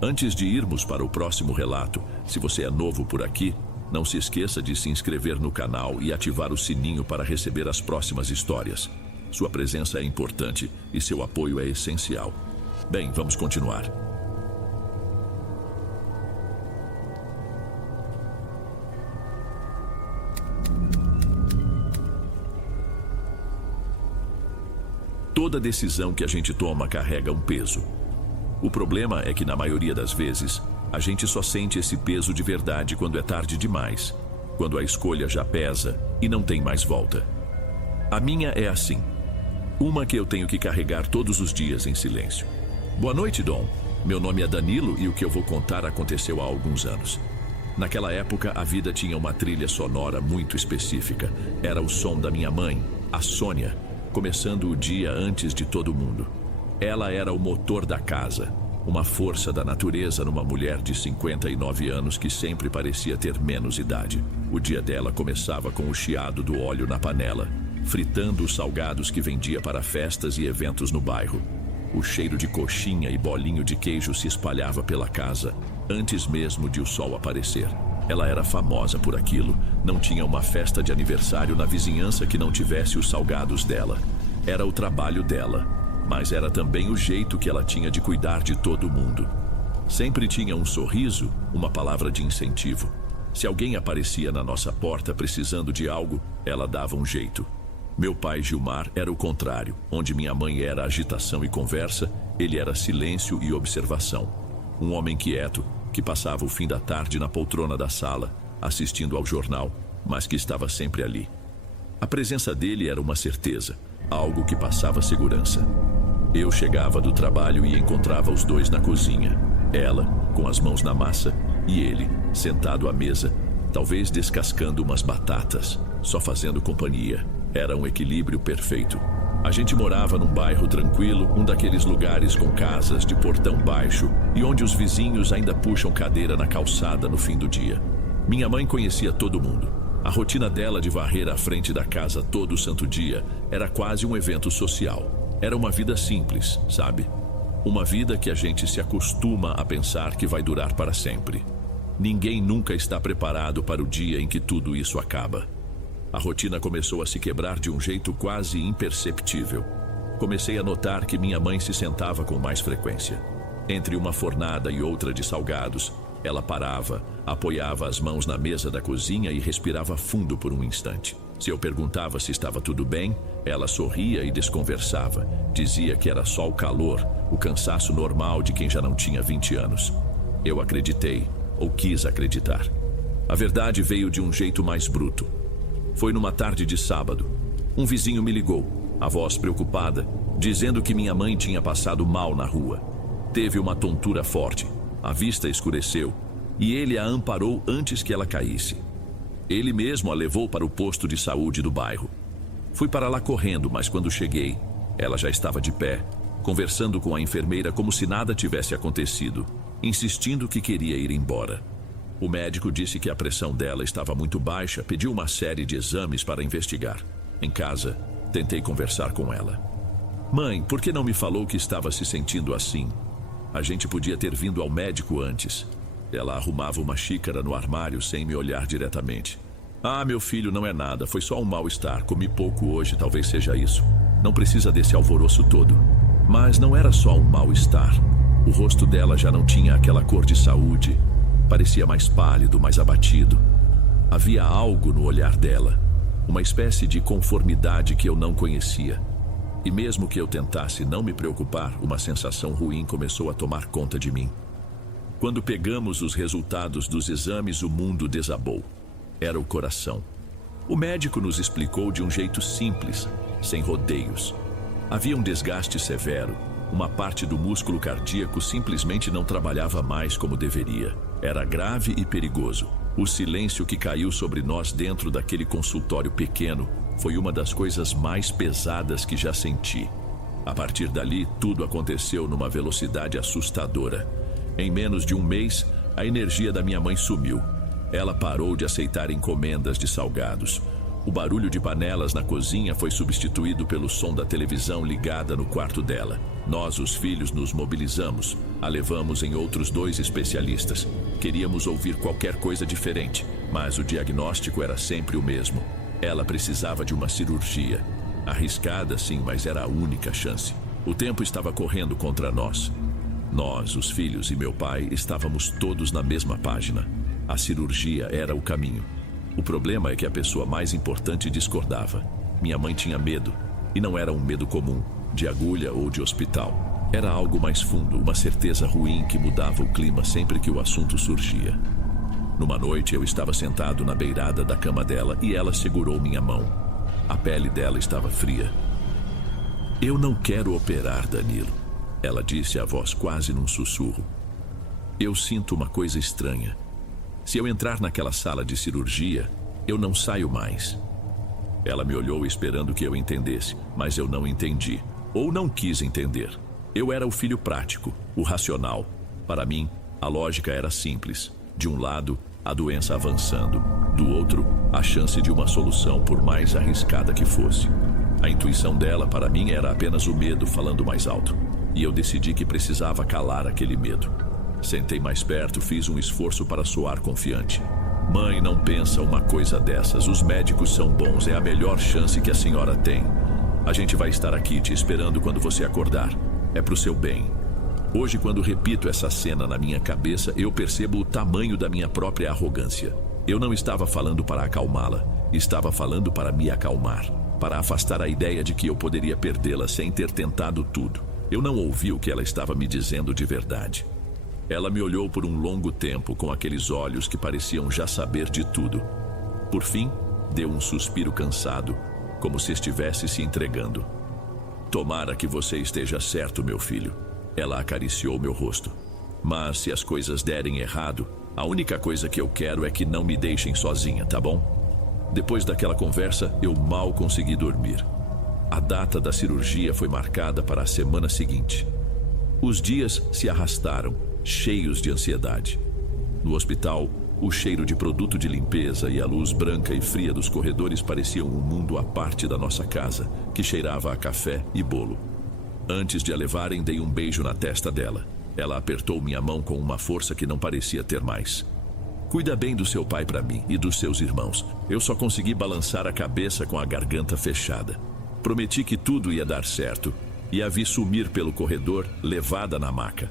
Antes de irmos para o próximo relato, se você é novo por aqui, não se esqueça de se inscrever no canal e ativar o sininho para receber as próximas histórias. Sua presença é importante e seu apoio é essencial. Bem, vamos continuar. Toda decisão que a gente toma carrega um peso. O problema é que, na maioria das vezes, a gente só sente esse peso de verdade quando é tarde demais, quando a escolha já pesa e não tem mais volta. A minha é assim. Uma que eu tenho que carregar todos os dias em silêncio. Boa noite, Dom. Meu nome é Danilo e o que eu vou contar aconteceu há alguns anos. Naquela época, a vida tinha uma trilha sonora muito específica. Era o som da minha mãe, a Sônia, começando o dia antes de todo mundo. Ela era o motor da casa, uma força da natureza numa mulher de 59 anos que sempre parecia ter menos idade. O dia dela começava com o chiado do óleo na panela, fritando os salgados que vendia para festas e eventos no bairro. O cheiro de coxinha e bolinho de queijo se espalhava pela casa, antes mesmo de o sol aparecer. Ela era famosa por aquilo. Não tinha uma festa de aniversário na vizinhança que não tivesse os salgados dela. Era o trabalho dela, mas era também o jeito que ela tinha de cuidar de todo mundo. Sempre tinha um sorriso, uma palavra de incentivo. Se alguém aparecia na nossa porta precisando de algo, ela dava um jeito. Meu pai Gilmar era o contrário. Onde minha mãe era agitação e conversa, ele era silêncio e observação. Um homem quieto, que passava o fim da tarde na poltrona da sala, assistindo ao jornal, mas que estava sempre ali. A presença dele era uma certeza, algo que passava segurança. Eu chegava do trabalho e encontrava os dois na cozinha. Ela, com as mãos na massa, e ele, sentado à mesa, talvez descascando umas batatas, só fazendo companhia. Era um equilíbrio perfeito. A gente morava num bairro tranquilo, um daqueles lugares com casas de portão baixo e onde os vizinhos ainda puxam cadeira na calçada no fim do dia. Minha mãe conhecia todo mundo. A rotina dela de varrer à frente da casa todo santo dia era quase um evento social. Era uma vida simples, sabe? Uma vida que a gente se acostuma a pensar que vai durar para sempre. Ninguém nunca está preparado para o dia em que tudo isso acaba. A rotina começou a se quebrar de um jeito quase imperceptível. Comecei a notar que minha mãe se sentava com mais frequência. Entre uma fornada e outra de salgados, ela parava, apoiava as mãos na mesa da cozinha e respirava fundo por um instante. Se eu perguntava se estava tudo bem, ela sorria e desconversava. Dizia que era só o calor, o cansaço normal de quem já não tinha 20 anos. Eu acreditei, ou quis acreditar. A verdade veio de um jeito mais bruto. Foi numa tarde de sábado. Um vizinho me ligou, a voz preocupada, dizendo que minha mãe tinha passado mal na rua. Teve uma tontura forte, a vista escureceu, e ele a amparou antes que ela caísse. Ele mesmo a levou para o posto de saúde do bairro. Fui para lá correndo, mas quando cheguei, ela já estava de pé, conversando com a enfermeira como se nada tivesse acontecido, insistindo que queria ir embora. O médico disse que a pressão dela estava muito baixa, pediu uma série de exames para investigar. Em casa, tentei conversar com ela. Mãe, por que não me falou que estava se sentindo assim? A gente podia ter vindo ao médico antes. Ela arrumava uma xícara no armário sem me olhar diretamente. Ah, meu filho, não é nada, foi só um mal-estar. Comi pouco hoje, talvez seja isso. Não precisa desse alvoroço todo. Mas não era só um mal-estar. O rosto dela já não tinha aquela cor de saúde. Parecia mais pálido, mais abatido. Havia algo no olhar dela, uma espécie de conformidade que eu não conhecia. E mesmo que eu tentasse não me preocupar, uma sensação ruim começou a tomar conta de mim. Quando pegamos os resultados dos exames, o mundo desabou. Era o coração. O médico nos explicou de um jeito simples, sem rodeios. Havia um desgaste severo. Uma parte do músculo cardíaco simplesmente não trabalhava mais como deveria. Era grave e perigoso. O silêncio que caiu sobre nós dentro daquele consultório pequeno foi uma das coisas mais pesadas que já senti. A partir dali, tudo aconteceu numa velocidade assustadora. Em menos de um mês, a energia da minha mãe sumiu. Ela parou de aceitar encomendas de salgados. O barulho de panelas na cozinha foi substituído pelo som da televisão ligada no quarto dela. Nós, os filhos, nos mobilizamos. A levamos em outros 2 especialistas. Queríamos ouvir qualquer coisa diferente, mas o diagnóstico era sempre o mesmo. Ela precisava de uma cirurgia. Arriscada, sim, mas era a única chance. O tempo estava correndo contra nós. Nós, os filhos e meu pai, estávamos todos na mesma página. A cirurgia era o caminho. O problema é que a pessoa mais importante discordava. Minha mãe tinha medo, e não era um medo comum, de agulha ou de hospital. Era algo mais fundo, uma certeza ruim que mudava o clima sempre que o assunto surgia. Numa noite eu estava sentado na beirada da cama dela e ela segurou minha mão. A pele dela estava fria. "Eu não quero operar, Danilo", ela disse, a voz quase num sussurro. "Eu sinto uma coisa estranha. Se eu entrar naquela sala de cirurgia, eu não saio mais." Ela me olhou esperando que eu entendesse, mas eu não entendi, ou não quis entender. Eu era o filho prático, o racional. Para mim, a lógica era simples. De um lado, a doença avançando. Do outro, a chance de uma solução, por mais arriscada que fosse. A intuição dela, para mim, era apenas o medo falando mais alto. E eu decidi que precisava calar aquele medo. Sentei mais perto, fiz um esforço para soar confiante. "Mãe, não pensa uma coisa dessas. Os médicos são bons, é a melhor chance que a senhora tem. A gente vai estar aqui te esperando quando você acordar. É pro seu bem." Hoje, quando repito essa cena na minha cabeça, eu percebo o tamanho da minha própria arrogância. Eu não estava falando para acalmá-la, estava falando para me acalmar, para afastar a ideia de que eu poderia perdê-la sem ter tentado tudo. Eu não ouvi o que ela estava me dizendo de verdade. Ela me olhou por um longo tempo com aqueles olhos que pareciam já saber de tudo. Por fim, deu um suspiro cansado, como se estivesse se entregando. "Tomara que você esteja certo, meu filho." Ela acariciou meu rosto. "Mas se as coisas derem errado, a única coisa que eu quero é que não me deixem sozinha, tá bom?" Depois daquela conversa, eu mal consegui dormir. A data da cirurgia foi marcada para a semana seguinte. Os dias se arrastaram, cheios de ansiedade. No hospital, o cheiro de produto de limpeza e a luz branca e fria dos corredores pareciam um mundo à parte da nossa casa, que cheirava a café e bolo. Antes de a levarem, dei um beijo na testa dela. Ela apertou minha mão com uma força que não parecia ter mais. "Cuida bem do seu pai para mim e dos seus irmãos." Eu só consegui balançar a cabeça com a garganta fechada. Prometi que tudo ia dar certo e a vi sumir pelo corredor, levada na maca.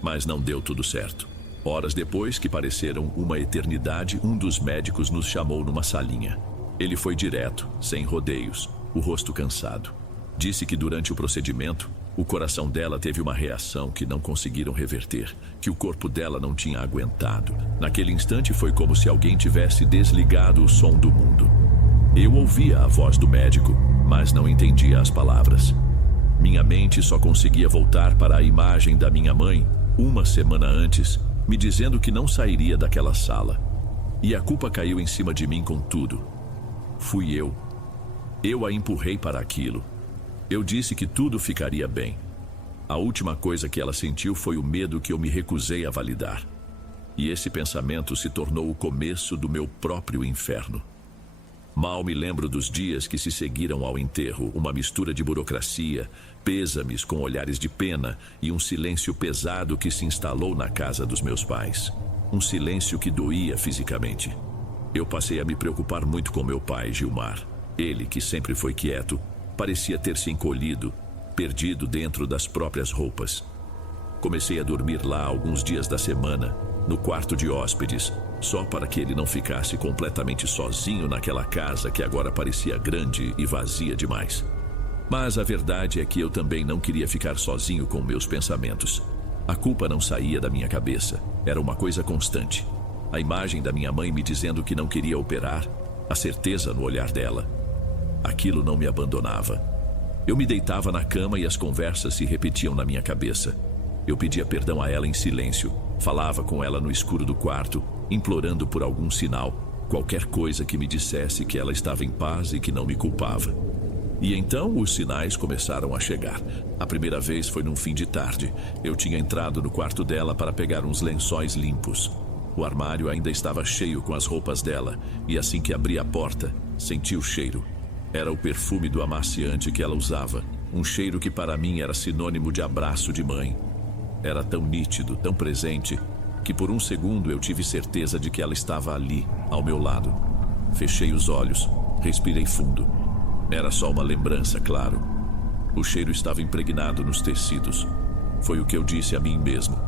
Mas não deu tudo certo. Horas depois, que pareceram uma eternidade, um dos médicos nos chamou numa salinha. Ele foi direto, sem rodeios, o rosto cansado. Disse que durante o procedimento, o coração dela teve uma reação que não conseguiram reverter, que o corpo dela não tinha aguentado. Naquele instante foi como se alguém tivesse desligado o som do mundo. Eu ouvia a voz do médico, mas não entendia as palavras. Minha mente só conseguia voltar para a imagem da minha mãe, uma semana antes, me dizendo que não sairia daquela sala. E a culpa caiu em cima de mim com tudo. Fui eu. Eu a empurrei para aquilo. Eu disse que tudo ficaria bem. A última coisa que ela sentiu foi o medo que eu me recusei a validar. E esse pensamento se tornou o começo do meu próprio inferno. Mal me lembro dos dias que se seguiram ao enterro, uma mistura de burocracia, pêsames com olhares de pena e um silêncio pesado que se instalou na casa dos meus pais. Um silêncio que doía fisicamente. Eu passei a me preocupar muito com meu pai, Gilmar. Ele, que sempre foi quieto, parecia ter se encolhido, perdido dentro das próprias roupas. Comecei a dormir lá alguns dias da semana, no quarto de hóspedes, só para que ele não ficasse completamente sozinho naquela casa que agora parecia grande e vazia demais. Mas a verdade é que eu também não queria ficar sozinho com meus pensamentos. A culpa não saía da minha cabeça, era uma coisa constante. A imagem da minha mãe me dizendo que não queria operar, a certeza no olhar dela. Aquilo não me abandonava. Eu me deitava na cama e as conversas se repetiam na minha cabeça. Eu pedia perdão a ela em silêncio, falava com ela no escuro do quarto, implorando por algum sinal, qualquer coisa que me dissesse que ela estava em paz e que não me culpava. E então os sinais começaram a chegar. A primeira vez foi num fim de tarde. Eu tinha entrado no quarto dela para pegar uns lençóis limpos. O armário ainda estava cheio com as roupas dela, e assim que abri a porta, Senti o cheiro. Era o perfume do amaciante que ela usava. Um cheiro que para mim era sinônimo de abraço de mãe. Era tão nítido, tão presente, que por um segundo eu tive certeza de que ela estava ali, ao meu lado. Fechei os olhos, respirei fundo. Era só uma lembrança, claro. O cheiro estava impregnado nos tecidos. Foi o que eu disse a mim mesmo.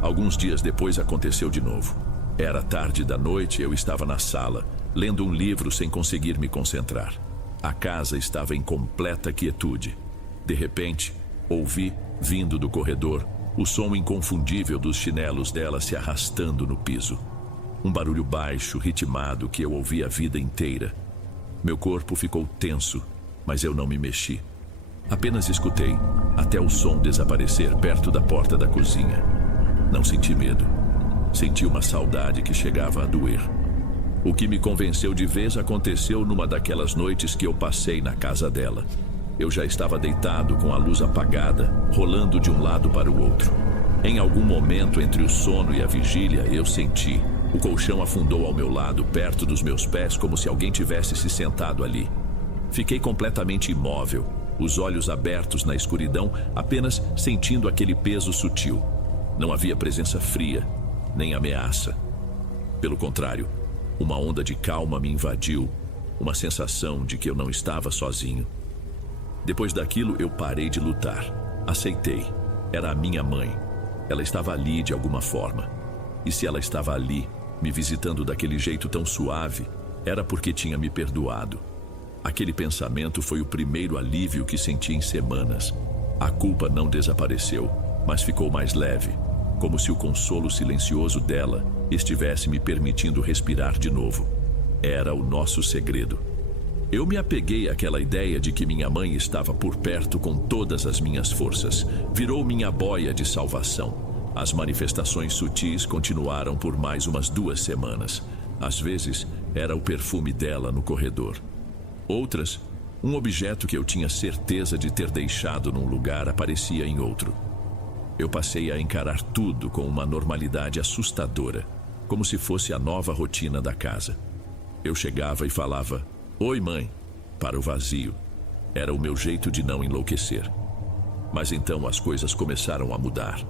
Alguns dias depois aconteceu de novo. Era tarde da noite e eu estava na sala, lendo um livro sem conseguir me concentrar. A casa estava em completa quietude. De repente, ouvi, vindo do corredor, o som inconfundível dos chinelos dela se arrastando no piso. Um barulho baixo, ritmado, que eu ouvi a vida inteira. Meu corpo ficou tenso, mas eu não me mexi. Apenas escutei, até o som desaparecer perto da porta da cozinha. Não senti medo. Senti uma saudade que chegava a doer. O que me convenceu de vez aconteceu numa daquelas noites que eu passei na casa dela. Eu já estava deitado com a luz apagada, rolando de um lado para o outro. Em algum momento entre o sono e a vigília, eu senti. O colchão afundou ao meu lado, perto dos meus pés, como se alguém tivesse se sentado ali. Fiquei completamente imóvel, os olhos abertos na escuridão, apenas sentindo aquele peso sutil. Não havia presença fria, nem ameaça. Pelo contrário, uma onda de calma me invadiu, uma sensação de que eu não estava sozinho. Depois daquilo, eu parei de lutar. Aceitei. Era a minha mãe. Ela estava ali de alguma forma. E se ela estava ali, me visitando daquele jeito tão suave, era porque tinha me perdoado. Aquele pensamento foi o primeiro alívio que senti em semanas. A culpa não desapareceu, mas ficou mais leve, como se o consolo silencioso dela estivesse me permitindo respirar de novo. Era o nosso segredo. Eu me apeguei àquela ideia de que minha mãe estava por perto com todas as minhas forças. Virou minha boia de salvação. As manifestações sutis continuaram por mais umas 2 semanas. Às vezes, era o perfume dela no corredor. Outras, um objeto que eu tinha certeza de ter deixado num lugar aparecia em outro. Eu passei a encarar tudo com uma normalidade assustadora, como se fosse a nova rotina da casa. Eu chegava e falava, "Oi, mãe", para o vazio. Era o meu jeito de não enlouquecer. Mas então as coisas começaram a mudar.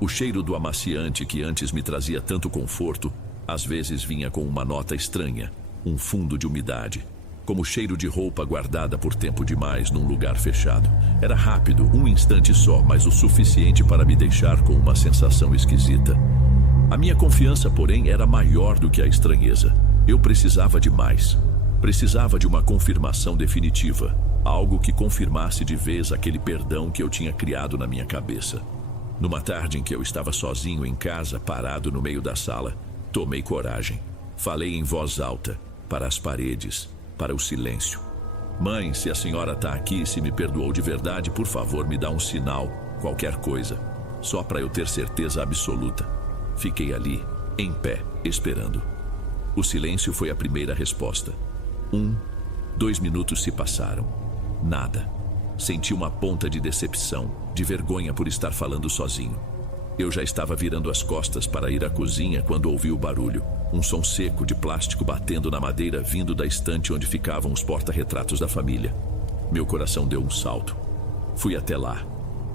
O cheiro do amaciante que antes me trazia tanto conforto, às vezes vinha com uma nota estranha, um fundo de umidade, como cheiro de roupa guardada por tempo demais num lugar fechado. Era rápido, um instante só, mas o suficiente para me deixar com uma sensação esquisita. A minha confiança, porém, era maior do que a estranheza. Eu precisava de mais. Precisava de uma confirmação definitiva, algo que confirmasse de vez aquele perdão que eu tinha criado na minha cabeça. Numa tarde em que eu estava sozinho em casa, parado no meio da sala, tomei coragem. Falei em voz alta, para as paredes, para o silêncio. "Mãe, se a senhora está aqui e se me perdoou de verdade, por favor, me dá um sinal, qualquer coisa, só para eu ter certeza absoluta." Fiquei ali, em pé, esperando. O silêncio foi a primeira resposta. 1, 2 minutos se passaram. Nada. Senti uma ponta de decepção, de vergonha por estar falando sozinho. Eu já estava virando as costas para ir à cozinha quando ouvi o barulho. Um som seco de plástico batendo na madeira vindo da estante onde ficavam os porta-retratos da família. Meu coração deu um salto. Fui até lá.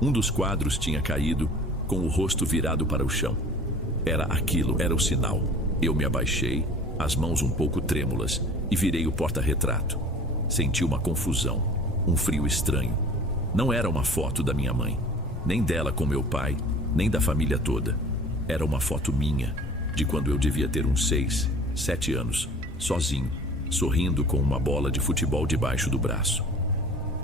Um dos quadros tinha caído, com o rosto virado para o chão. Era aquilo, era o sinal. Eu me abaixei, as mãos um pouco trêmulas, e virei o porta-retrato. Senti uma confusão, um frio estranho. Não era uma foto da minha mãe, nem dela com meu pai, nem da família toda. Era uma foto minha, de quando eu devia ter uns 6, 7 anos, sozinho, sorrindo com uma bola de futebol debaixo do braço.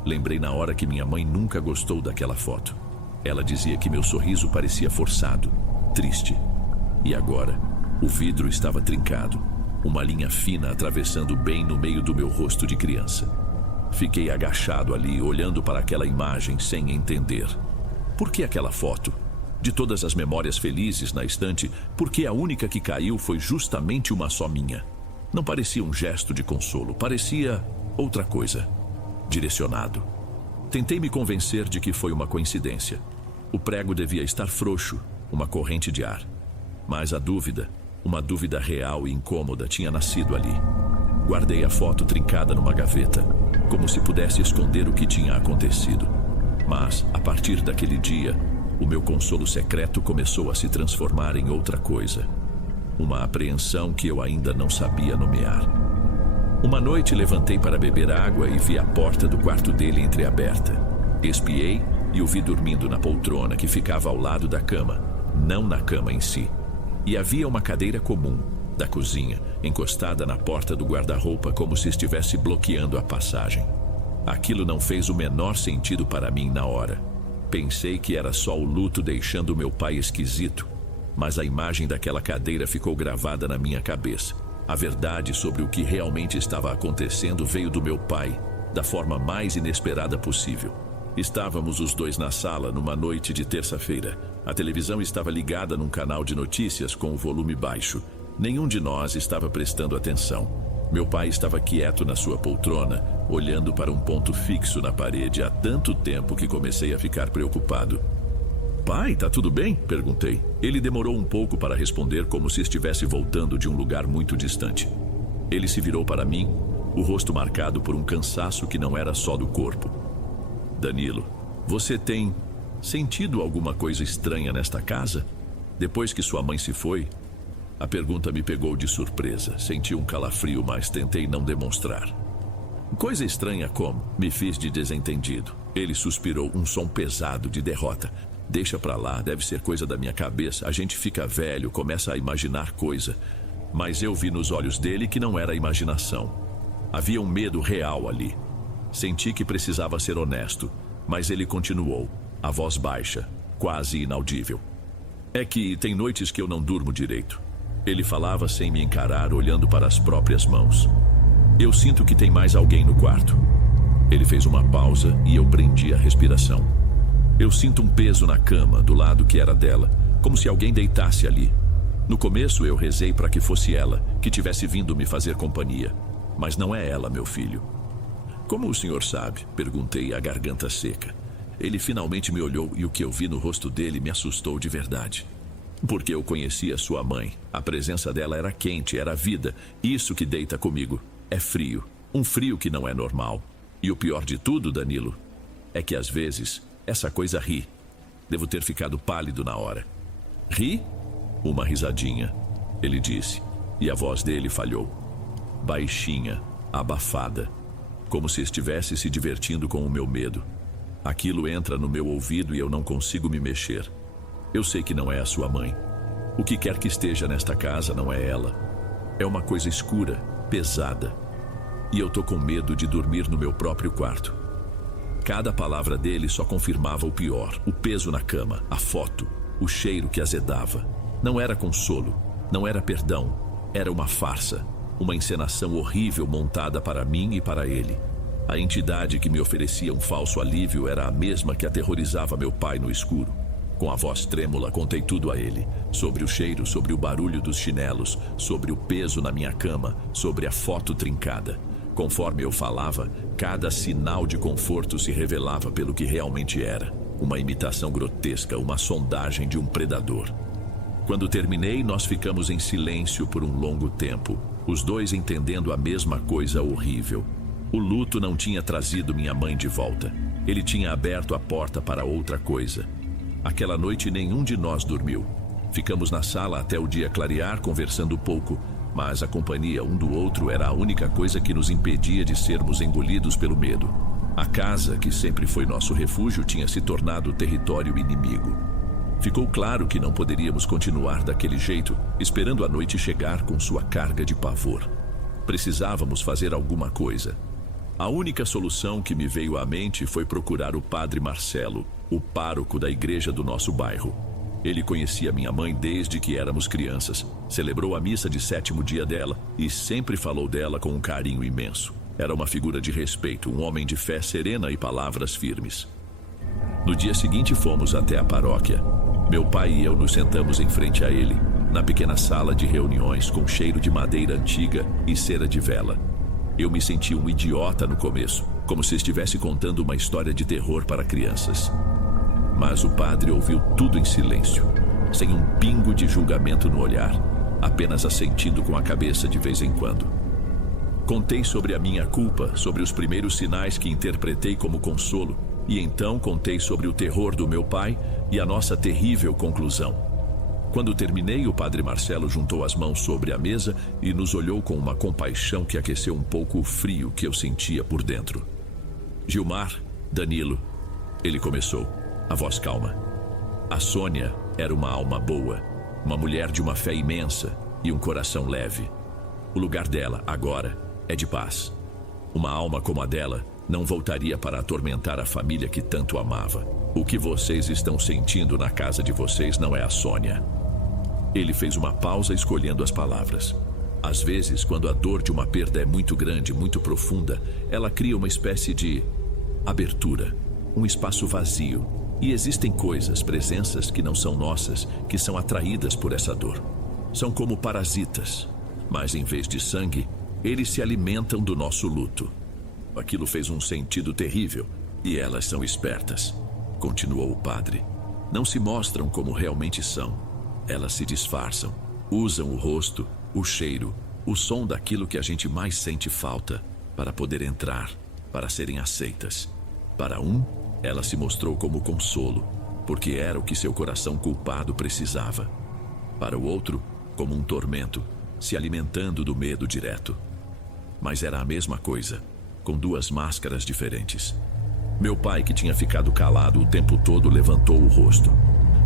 Lembrei na hora que minha mãe nunca gostou daquela foto. Ela dizia que meu sorriso parecia forçado, triste. E agora, o vidro estava trincado, uma linha fina atravessando bem no meio do meu rosto de criança. Fiquei agachado ali, olhando para aquela imagem sem entender. Por que aquela foto? De todas as memórias felizes na estante, por que a única que caiu foi justamente uma só minha? Não parecia um gesto de consolo, parecia outra coisa. Direcionado. Tentei me convencer de que foi uma coincidência. O prego devia estar frouxo, uma corrente de ar. Mas a dúvida, uma dúvida real e incômoda, tinha nascido ali. Guardei a foto trincada numa gaveta, como se pudesse esconder o que tinha acontecido. Mas, a partir daquele dia, o meu consolo secreto começou a se transformar em outra coisa. Uma apreensão que eu ainda não sabia nomear. Uma noite levantei para beber água e vi a porta do quarto dele entreaberta. Espiei e o vi dormindo na poltrona que ficava ao lado da cama, não na cama em si. E havia uma cadeira comum, da cozinha, encostada na porta do guarda-roupa como se estivesse bloqueando a passagem. Aquilo não fez o menor sentido para mim na hora. Pensei que era só o luto deixando meu pai esquisito, mas a imagem daquela cadeira ficou gravada na minha cabeça. A verdade sobre o que realmente estava acontecendo veio do meu pai, da forma mais inesperada possível. Estávamos os dois na sala numa noite de terça-feira. A televisão estava ligada num canal de notícias com o volume baixo. Nenhum de nós estava prestando atenção. Meu pai estava quieto na sua poltrona, olhando para um ponto fixo na parede há tanto tempo que comecei a ficar preocupado. "Pai, tá tudo bem?" perguntei. Ele demorou um pouco para responder, como se estivesse voltando de um lugar muito distante. Ele se virou para mim, o rosto marcado por um cansaço que não era só do corpo. "Danilo, você tem sentido alguma coisa estranha nesta casa? Depois que sua mãe se foi?" A pergunta me pegou de surpresa. Senti um calafrio, mas tentei não demonstrar. "Coisa estranha como?" Me fiz de desentendido. Ele suspirou, um som pesado de derrota. "Deixa pra lá, deve ser coisa da minha cabeça. A gente fica velho, começa a imaginar coisa." Mas eu vi nos olhos dele que não era imaginação. Havia um medo real ali. Senti que precisava ser honesto, mas ele continuou, a voz baixa, quase inaudível. "É que tem noites que eu não durmo direito." Ele falava sem me encarar, olhando para as próprias mãos. "Eu sinto que tem mais alguém no quarto." Ele fez uma pausa e eu prendi a respiração. "Eu sinto um peso na cama, do lado que era dela, como se alguém deitasse ali. No começo eu rezei para que fosse ela, que tivesse vindo me fazer companhia. Mas não é ela, meu filho." "Como o senhor sabe?" perguntei, a garganta seca. Ele finalmente me olhou e o que eu vi no rosto dele me assustou de verdade. "Porque eu conhecia sua mãe. A presença dela era quente, era vida. Isso que deita comigo. É frio. Um frio que não é normal. E o pior de tudo, Danilo, é que às vezes essa coisa ri. Devo ter ficado pálido na hora." "Ri?" "Uma risadinha", ele disse, e a voz dele falhou. Baixinha, abafada, como se estivesse se divertindo com o meu medo. Aquilo entra no meu ouvido e eu não consigo me mexer. Eu sei que não é a sua mãe. O que quer que esteja nesta casa não é ela. É uma coisa escura, pesada. E eu tô com medo de dormir no meu próprio quarto. Cada palavra dele só confirmava o pior. O peso na cama, a foto, o cheiro que azedava. Não era consolo, não era perdão. Era uma farsa, uma encenação horrível montada para mim e para ele. A entidade que me oferecia um falso alívio era a mesma que aterrorizava meu pai no escuro. Com a voz trêmula, contei tudo a ele. Sobre o cheiro, sobre o barulho dos chinelos, sobre o peso na minha cama, sobre a foto trincada. Conforme eu falava, cada sinal de conforto se revelava pelo que realmente era. Uma imitação grotesca, uma sondagem de um predador. Quando terminei, nós ficamos em silêncio por um longo tempo, os dois entendendo a mesma coisa horrível. O luto não tinha trazido minha mãe de volta. Ele tinha aberto a porta para outra coisa. Aquela noite nenhum de nós dormiu. Ficamos na sala até o dia clarear, conversando pouco, mas a companhia um do outro era a única coisa que nos impedia de sermos engolidos pelo medo. A casa, que sempre foi nosso refúgio, tinha se tornado território inimigo. Ficou claro que não poderíamos continuar daquele jeito, esperando a noite chegar com sua carga de pavor. Precisávamos fazer alguma coisa. A única solução que me veio à mente foi procurar o padre Marcelo, o pároco da igreja do nosso bairro. Ele conhecia minha mãe desde que éramos crianças, celebrou a missa de 7º dia dela e sempre falou dela com um carinho imenso. Era uma figura de respeito, um homem de fé serena e palavras firmes. No dia seguinte fomos até a paróquia. Meu pai e eu nos sentamos em frente a ele, na pequena sala de reuniões com cheiro de madeira antiga e cera de vela. Eu me senti um idiota no começo, como se estivesse contando uma história de terror para crianças. Mas o padre ouviu tudo em silêncio, sem um pingo de julgamento no olhar, apenas assentindo com a cabeça de vez em quando. Contei sobre a minha culpa, sobre os primeiros sinais que interpretei como consolo, e então contei sobre o terror do meu pai e a nossa terrível conclusão. Quando terminei, o padre Marcelo juntou as mãos sobre a mesa e nos olhou com uma compaixão que aqueceu um pouco o frio que eu sentia por dentro. Gilmar, Danilo, ele começou, a voz calma. A Sônia era uma alma boa, uma mulher de uma fé imensa e um coração leve. O lugar dela, agora, é de paz. Uma alma como a dela não voltaria para atormentar a família que tanto amava. O que vocês estão sentindo na casa de vocês não é a Sônia. Ele fez uma pausa escolhendo as palavras. Às vezes, quando a dor de uma perda é muito grande, muito profunda, ela cria uma espécie de abertura, um espaço vazio. E existem coisas, presenças que não são nossas, que são atraídas por essa dor. São como parasitas, mas em vez de sangue, eles se alimentam do nosso luto. Aquilo fez um sentido terrível, e elas são espertas, continuou o padre. Não se mostram como realmente são. Elas se disfarçam, usam o rosto, o cheiro, o som daquilo que a gente mais sente falta para poder entrar, para serem aceitas. Para um, ela se mostrou como consolo, porque era o que seu coração culpado precisava. Para o outro, como um tormento, se alimentando do medo direto. Mas era a mesma coisa, com duas máscaras diferentes. Meu pai, que tinha ficado calado o tempo todo, levantou o rosto.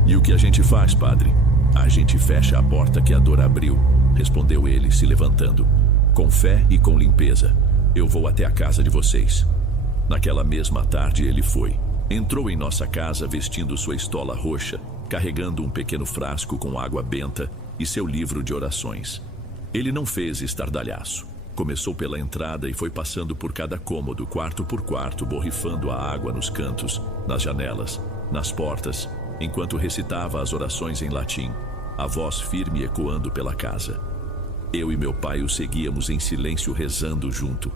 E o que a gente faz, padre? A gente fecha a porta que a dor abriu, respondeu ele, se levantando. Com fé e com limpeza, eu vou até a casa de vocês. Naquela mesma tarde ele foi. Entrou em nossa casa vestindo sua estola roxa, carregando um pequeno frasco com água benta e seu livro de orações. Ele não fez estardalhaço. Começou pela entrada e foi passando por cada cômodo, quarto por quarto, borrifando a água nos cantos, nas janelas, nas portas, enquanto recitava as orações em latim, a voz firme ecoando pela casa. Eu e meu pai o seguíamos em silêncio, rezando junto.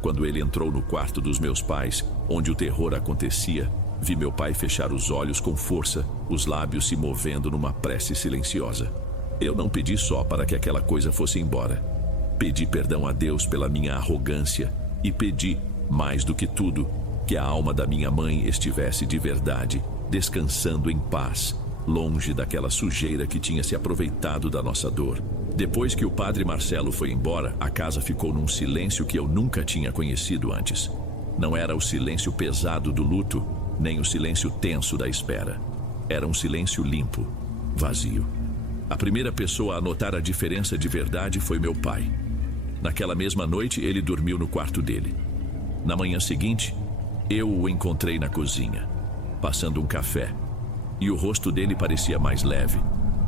Quando ele entrou no quarto dos meus pais, onde o terror acontecia, vi meu pai fechar os olhos com força, os lábios se movendo numa prece silenciosa. Eu não pedi só para que aquela coisa fosse embora. Pedi perdão a Deus pela minha arrogância e pedi, mais do que tudo, que a alma da minha mãe estivesse de verdade, descansando em paz, longe daquela sujeira que tinha se aproveitado da nossa dor. Depois que o padre Marcelo foi embora, a casa ficou num silêncio que eu nunca tinha conhecido antes. Não era o silêncio pesado do luto, nem o silêncio tenso da espera. Era um silêncio limpo, vazio. A primeira pessoa a notar a diferença de verdade foi meu pai. Naquela mesma noite, ele dormiu no quarto dele. Na manhã seguinte, eu o encontrei na cozinha, passando um café, e o rosto dele parecia mais leve,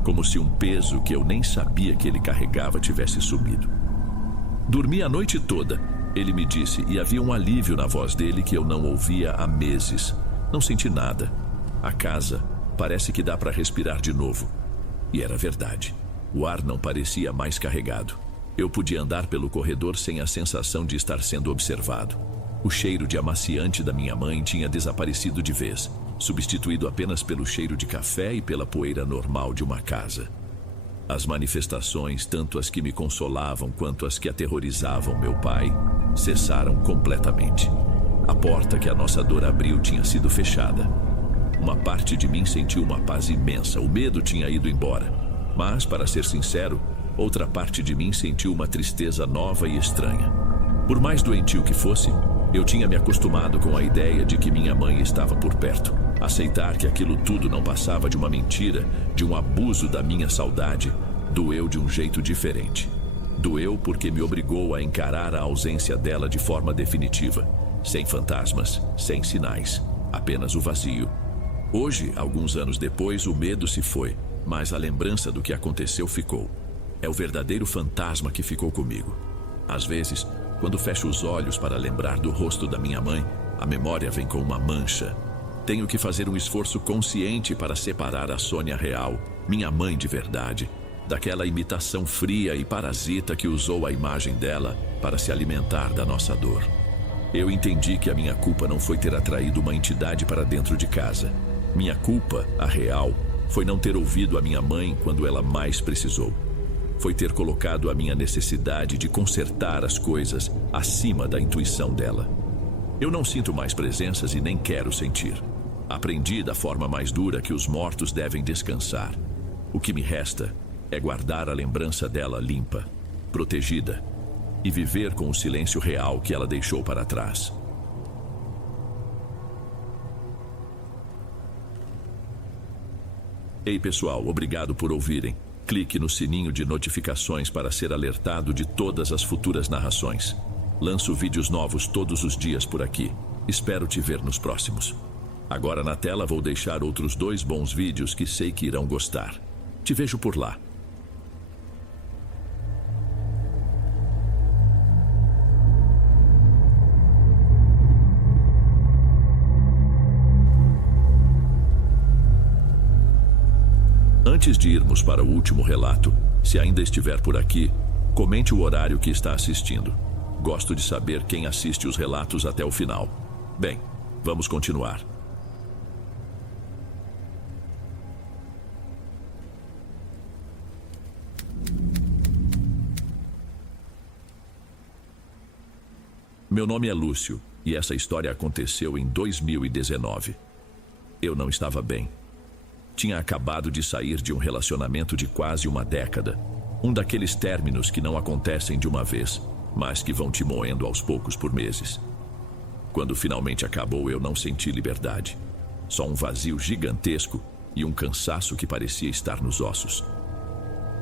como se um peso que eu nem sabia que ele carregava tivesse sumido. Dormi a noite toda, ele me disse, e havia um alívio na voz dele que eu não ouvia há meses. Não senti nada. A casa parece que dá para respirar de novo. E era verdade. O ar não parecia mais carregado. Eu podia andar pelo corredor sem a sensação de estar sendo observado. O cheiro de amaciante da minha mãe tinha desaparecido de vez, substituído apenas pelo cheiro de café e pela poeira normal de uma casa. As manifestações, tanto as que me consolavam quanto as que aterrorizavam meu pai, cessaram completamente. A porta que a nossa dor abriu tinha sido fechada. Uma parte de mim sentiu uma paz imensa, o medo tinha ido embora. Mas, para ser sincero, outra parte de mim sentiu uma tristeza nova e estranha. Por mais doentio que fosse, eu tinha me acostumado com a ideia de que minha mãe estava por perto. Aceitar que aquilo tudo não passava de uma mentira, de um abuso da minha saudade, doeu de um jeito diferente. Doeu porque me obrigou a encarar a ausência dela de forma definitiva, sem fantasmas, sem sinais, apenas o vazio. Hoje, alguns anos depois, o medo se foi, mas a lembrança do que aconteceu ficou. É o verdadeiro fantasma que ficou comigo. Às vezes, quando fecho os olhos para lembrar do rosto da minha mãe, a memória vem com uma mancha. Tenho que fazer um esforço consciente para separar a Sônia real, minha mãe de verdade, daquela imitação fria e parasita que usou a imagem dela para se alimentar da nossa dor. Eu entendi que a minha culpa não foi ter atraído uma entidade para dentro de casa. Minha culpa, a real, foi não ter ouvido a minha mãe quando ela mais precisou. foi ter colocado a minha necessidade de consertar as coisas acima da intuição dela. Eu não sinto mais presenças e nem quero sentir. Aprendi da forma mais dura que os mortos devem descansar. O que me resta é guardar a lembrança dela limpa, protegida, e viver com o silêncio real que ela deixou para trás. Ei pessoal, obrigado por ouvirem. Clique no sininho de notificações para ser alertado de todas as futuras narrações. Lanço vídeos novos todos os dias por aqui. Espero te ver nos próximos. Agora na tela vou deixar outros 2 bons vídeos que sei que irão gostar. Te vejo por lá. Antes de irmos para o último relato, se ainda estiver por aqui, comente o horário que está assistindo. Gosto de saber quem assiste os relatos até o final. Bem, vamos continuar. Meu nome é Lúcio e essa história aconteceu em 2019. Eu não estava bem. Tinha acabado de sair de um relacionamento de quase uma década. Um daqueles términos que não acontecem de uma vez, mas que vão te moendo aos poucos por meses. Quando finalmente acabou, eu não senti liberdade. Só um vazio gigantesco e um cansaço que parecia estar nos ossos.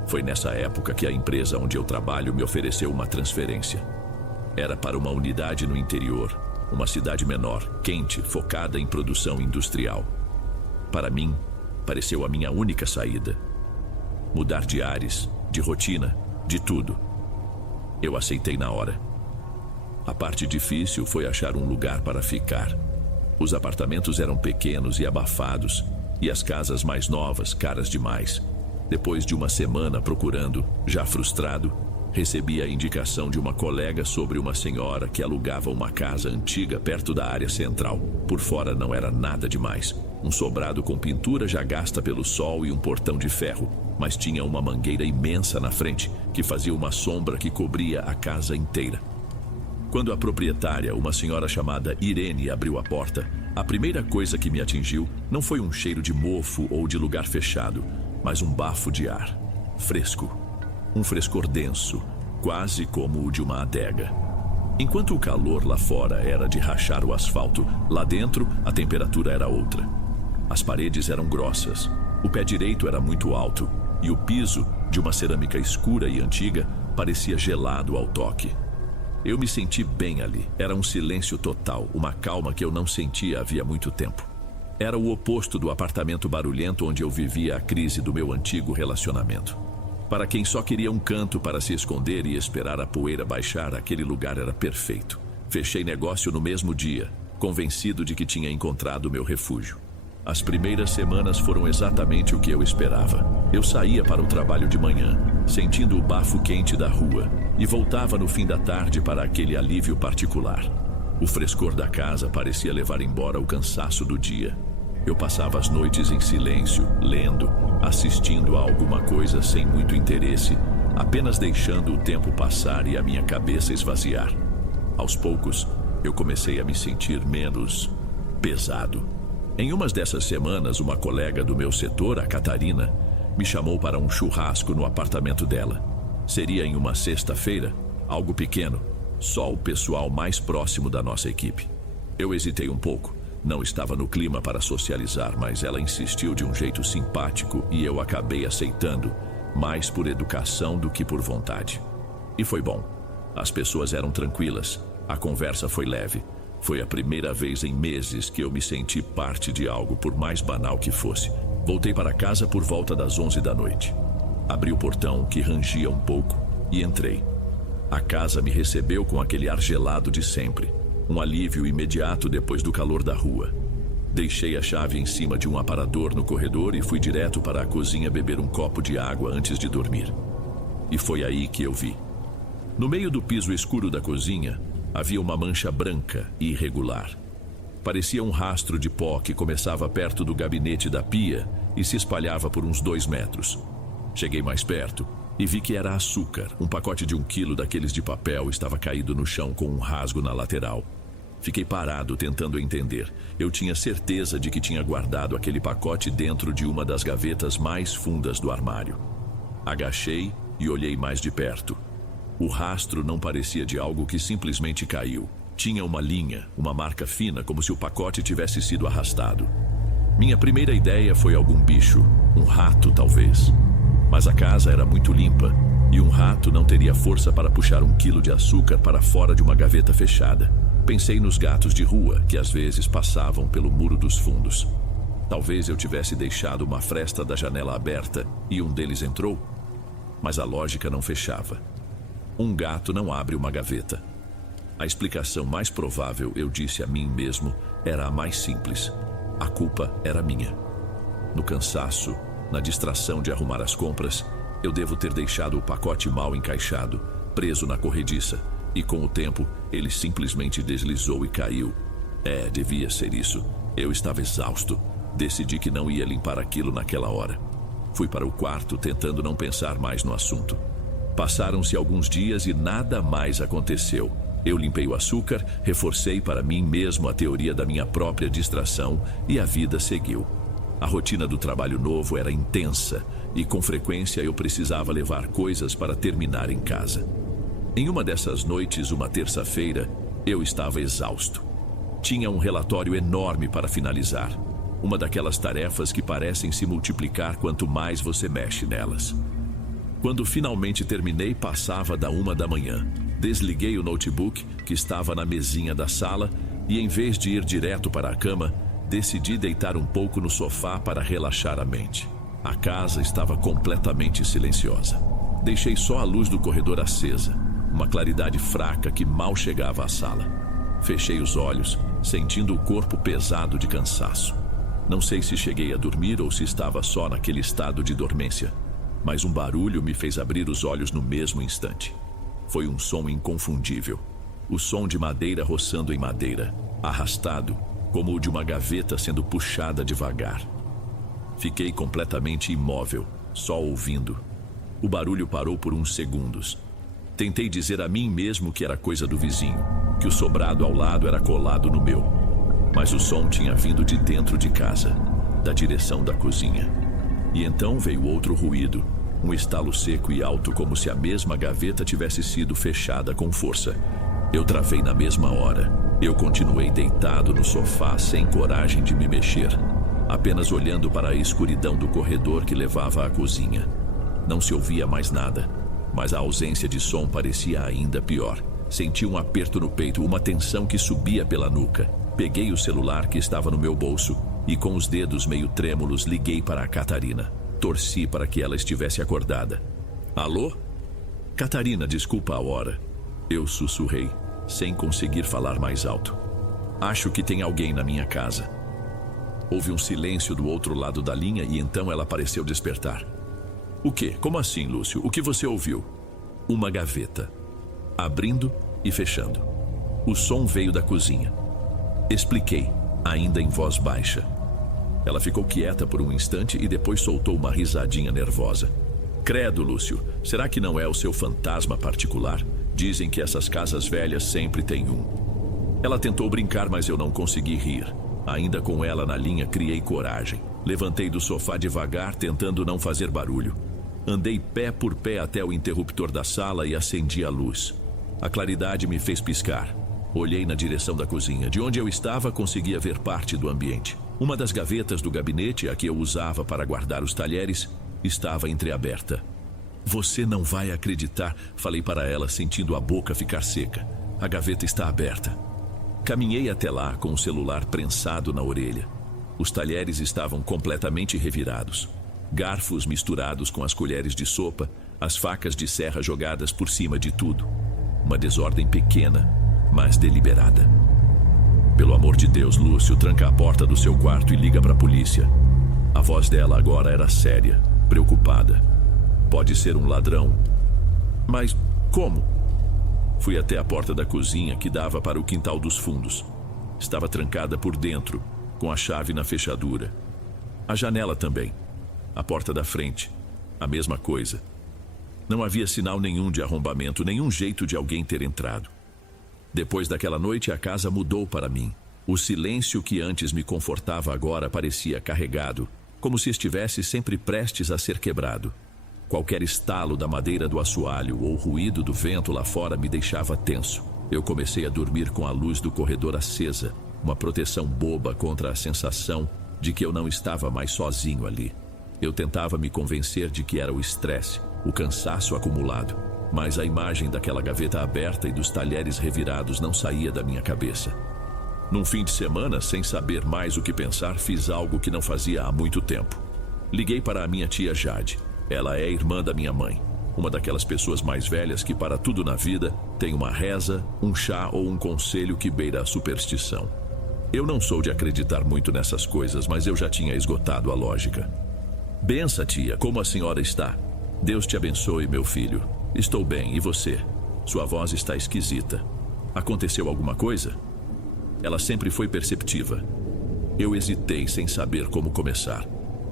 Foi nessa época que a empresa onde eu trabalho me ofereceu uma transferência. Era para uma unidade no interior, uma cidade menor, quente, focada em produção industrial. Para mim, pareceu a minha única saída. Mudar de ares, de rotina, de tudo. Eu aceitei na hora. A parte difícil foi achar um lugar para ficar. Os apartamentos eram pequenos e abafados, e as casas mais novas, caras demais. Depois de uma semana procurando, já frustrado, recebi a indicação de uma colega sobre uma senhora que alugava uma casa antiga perto da área central. Por fora não era nada demais. Um sobrado com pintura já gasta pelo sol e um portão de ferro, mas tinha uma mangueira imensa na frente, que fazia uma sombra que cobria a casa inteira. Quando a proprietária, uma senhora chamada Irene, abriu a porta, a primeira coisa que me atingiu não foi um cheiro de mofo ou de lugar fechado, mas um bafo de ar, fresco. Um frescor denso, quase como o de uma adega. Enquanto o calor lá fora era de rachar o asfalto, lá dentro a temperatura era outra. As paredes eram grossas, o pé direito era muito alto e o piso, de uma cerâmica escura e antiga, parecia gelado ao toque. Eu me senti bem ali, era um silêncio total, uma calma que eu não sentia havia muito tempo. Era o oposto do apartamento barulhento onde eu vivia a crise do meu antigo relacionamento. Para quem só queria um canto para se esconder e esperar a poeira baixar, aquele lugar era perfeito. Fechei negócio no mesmo dia, convencido de que tinha encontrado meu refúgio. As primeiras semanas foram exatamente o que eu esperava. Eu saía para o trabalho de manhã, sentindo o bafo quente da rua, e voltava no fim da tarde para aquele alívio particular. O frescor da casa parecia levar embora o cansaço do dia. Eu passava as noites em silêncio, lendo, assistindo a alguma coisa sem muito interesse, apenas deixando o tempo passar e a minha cabeça esvaziar. Aos poucos, eu comecei a me sentir menos pesado. Em umas dessas semanas, uma colega do meu setor, a Catarina, me chamou para um churrasco no apartamento dela. Seria em uma sexta-feira, algo pequeno, só o pessoal mais próximo da nossa equipe. Eu hesitei um pouco. Não estava no clima para socializar, mas ela insistiu de um jeito simpático e eu acabei aceitando, mais por educação do que por vontade. E foi bom. As pessoas eram tranquilas, a conversa foi leve. Foi a primeira vez em meses que eu me senti parte de algo, por mais banal que fosse. Voltei para casa por volta das 11 da noite. Abri o portão, que rangia um pouco, e entrei. A casa me recebeu com aquele ar gelado de sempre. Um alívio imediato depois do calor da rua. Deixei a chave em cima de um aparador no corredor e fui direto para a cozinha beber um copo de água antes de dormir. E foi aí que eu vi. No meio do piso escuro da cozinha, havia uma mancha branca e irregular. Parecia um rastro de pó que começava perto do gabinete da pia e se espalhava por uns 2 metros. Cheguei mais perto e vi que era açúcar. Um pacote de 1 quilo daqueles de papel estava caído no chão com um rasgo na lateral. Fiquei parado tentando entender. Eu tinha certeza de que tinha guardado aquele pacote dentro de uma das gavetas mais fundas do armário. Agachei e olhei mais de perto. O rastro não parecia de algo que simplesmente caiu. Tinha uma linha, uma marca fina, como se o pacote tivesse sido arrastado. Minha primeira ideia foi algum bicho, um rato talvez. Mas a casa era muito limpa e um rato não teria força para puxar 1 quilo de açúcar para fora de uma gaveta fechada. Pensei nos gatos de rua que às vezes passavam pelo muro dos fundos. Talvez eu tivesse deixado uma fresta da janela aberta e um deles entrou. Mas a lógica não fechava. Um gato não abre uma gaveta. A explicação mais provável, eu disse a mim mesmo, era a mais simples. A culpa era minha. No cansaço, na distração de arrumar as compras, eu devo ter deixado o pacote mal encaixado, preso na corrediça, e com o tempo, ele simplesmente deslizou e caiu. Devia ser isso. Eu estava exausto. Decidi que não ia limpar aquilo naquela hora. Fui para o quarto tentando não pensar mais no assunto. Passaram-se alguns dias e nada mais aconteceu. Eu limpei o açúcar, reforcei para mim mesmo a teoria da minha própria distração e a vida seguiu. A rotina do trabalho novo era intensa e com frequência eu precisava levar coisas para terminar em casa. Em uma dessas noites, uma terça-feira, eu estava exausto. Tinha um relatório enorme para finalizar. Uma daquelas tarefas que parecem se multiplicar quanto mais você mexe nelas. Quando finalmente terminei, passava da 1 da manhã. Desliguei o notebook que estava na mesinha da sala e, em vez de ir direto para a cama, decidi deitar um pouco no sofá para relaxar a mente. A casa estava completamente silenciosa. Deixei só a luz do corredor acesa, uma claridade fraca que mal chegava à sala. Fechei os olhos, sentindo o corpo pesado de cansaço. Não sei se cheguei a dormir ou se estava só naquele estado de dormência, mas um barulho me fez abrir os olhos no mesmo instante. Foi um som inconfundível. O som de madeira roçando em madeira, arrastado, como o de uma gaveta sendo puxada devagar. Fiquei completamente imóvel, só ouvindo. O barulho parou por uns segundos. Tentei dizer a mim mesmo que era coisa do vizinho, que o sobrado ao lado era colado no meu. Mas o som tinha vindo de dentro de casa, da direção da cozinha. E então veio outro ruído, um estalo seco e alto como se a mesma gaveta tivesse sido fechada com força. Eu travei na mesma hora. Eu continuei deitado no sofá sem coragem de me mexer, apenas olhando para a escuridão do corredor que levava à cozinha. Não se ouvia mais nada, mas a ausência de som parecia ainda pior. Senti um aperto no peito, uma tensão que subia pela nuca. Peguei o celular que estava no meu bolso e, com os dedos meio trêmulos, liguei para a Catarina. Torci para que ela estivesse acordada. Alô? Catarina, desculpa a hora. Eu sussurrei, sem conseguir falar mais alto. Acho que tem alguém na minha casa. Houve um silêncio do outro lado da linha e então ela pareceu despertar. O quê? Como assim, Lúcio? O que você ouviu? Uma gaveta, abrindo e fechando. O som veio da cozinha. Expliquei, ainda em voz baixa. Ela ficou quieta por um instante e depois soltou uma risadinha nervosa. Credo, Lúcio, será que não é o seu fantasma particular? Dizem que essas casas velhas sempre têm um. Ela tentou brincar, mas eu não consegui rir. Ainda com ela na linha, criei coragem. Levantei do sofá devagar, tentando não fazer barulho. Andei pé por pé até o interruptor da sala e acendi a luz. A claridade me fez piscar. Olhei na direção da cozinha. De onde eu estava, conseguia ver parte do ambiente. Uma das gavetas do gabinete, a que eu usava para guardar os talheres, estava entreaberta. Você não vai acreditar, falei para ela, sentindo a boca ficar seca. A gaveta está aberta. Caminhei até lá com o celular prensado na orelha. Os talheres estavam completamente revirados. Garfos misturados com as colheres de sopa, as facas de serra jogadas por cima de tudo. Uma desordem pequena, mas deliberada. Pelo amor de Deus, Lúcio, tranca a porta do seu quarto e liga para a polícia. A voz dela agora era séria, preocupada. Pode ser um ladrão. Mas como? Fui até a porta da cozinha que dava para o quintal dos fundos. Estava trancada por dentro, com a chave na fechadura. A janela também. A porta da frente, a mesma coisa. Não havia sinal nenhum de arrombamento, nenhum jeito de alguém ter entrado. Depois daquela noite, a casa mudou para mim. O silêncio que antes me confortava agora parecia carregado, como se estivesse sempre prestes a ser quebrado. Qualquer estalo da madeira do assoalho ou ruído do vento lá fora me deixava tenso. Eu comecei a dormir com a luz do corredor acesa, uma proteção boba contra a sensação de que eu não estava mais sozinho ali. Eu tentava me convencer de que era o estresse, o cansaço acumulado, mas a imagem daquela gaveta aberta e dos talheres revirados não saía da minha cabeça. Num fim de semana, sem saber mais o que pensar, fiz algo que não fazia há muito tempo. Liguei para a minha tia Jade. Ela é irmã da minha mãe, uma daquelas pessoas mais velhas que para tudo na vida tem uma reza, um chá ou um conselho que beira a superstição. Eu não sou de acreditar muito nessas coisas, mas eu já tinha esgotado a lógica. Bença, tia, como a senhora está? Deus te abençoe, meu filho. Estou bem, e você? Sua voz está esquisita. Aconteceu alguma coisa? Ela sempre foi perceptiva. Eu hesitei sem saber como começar.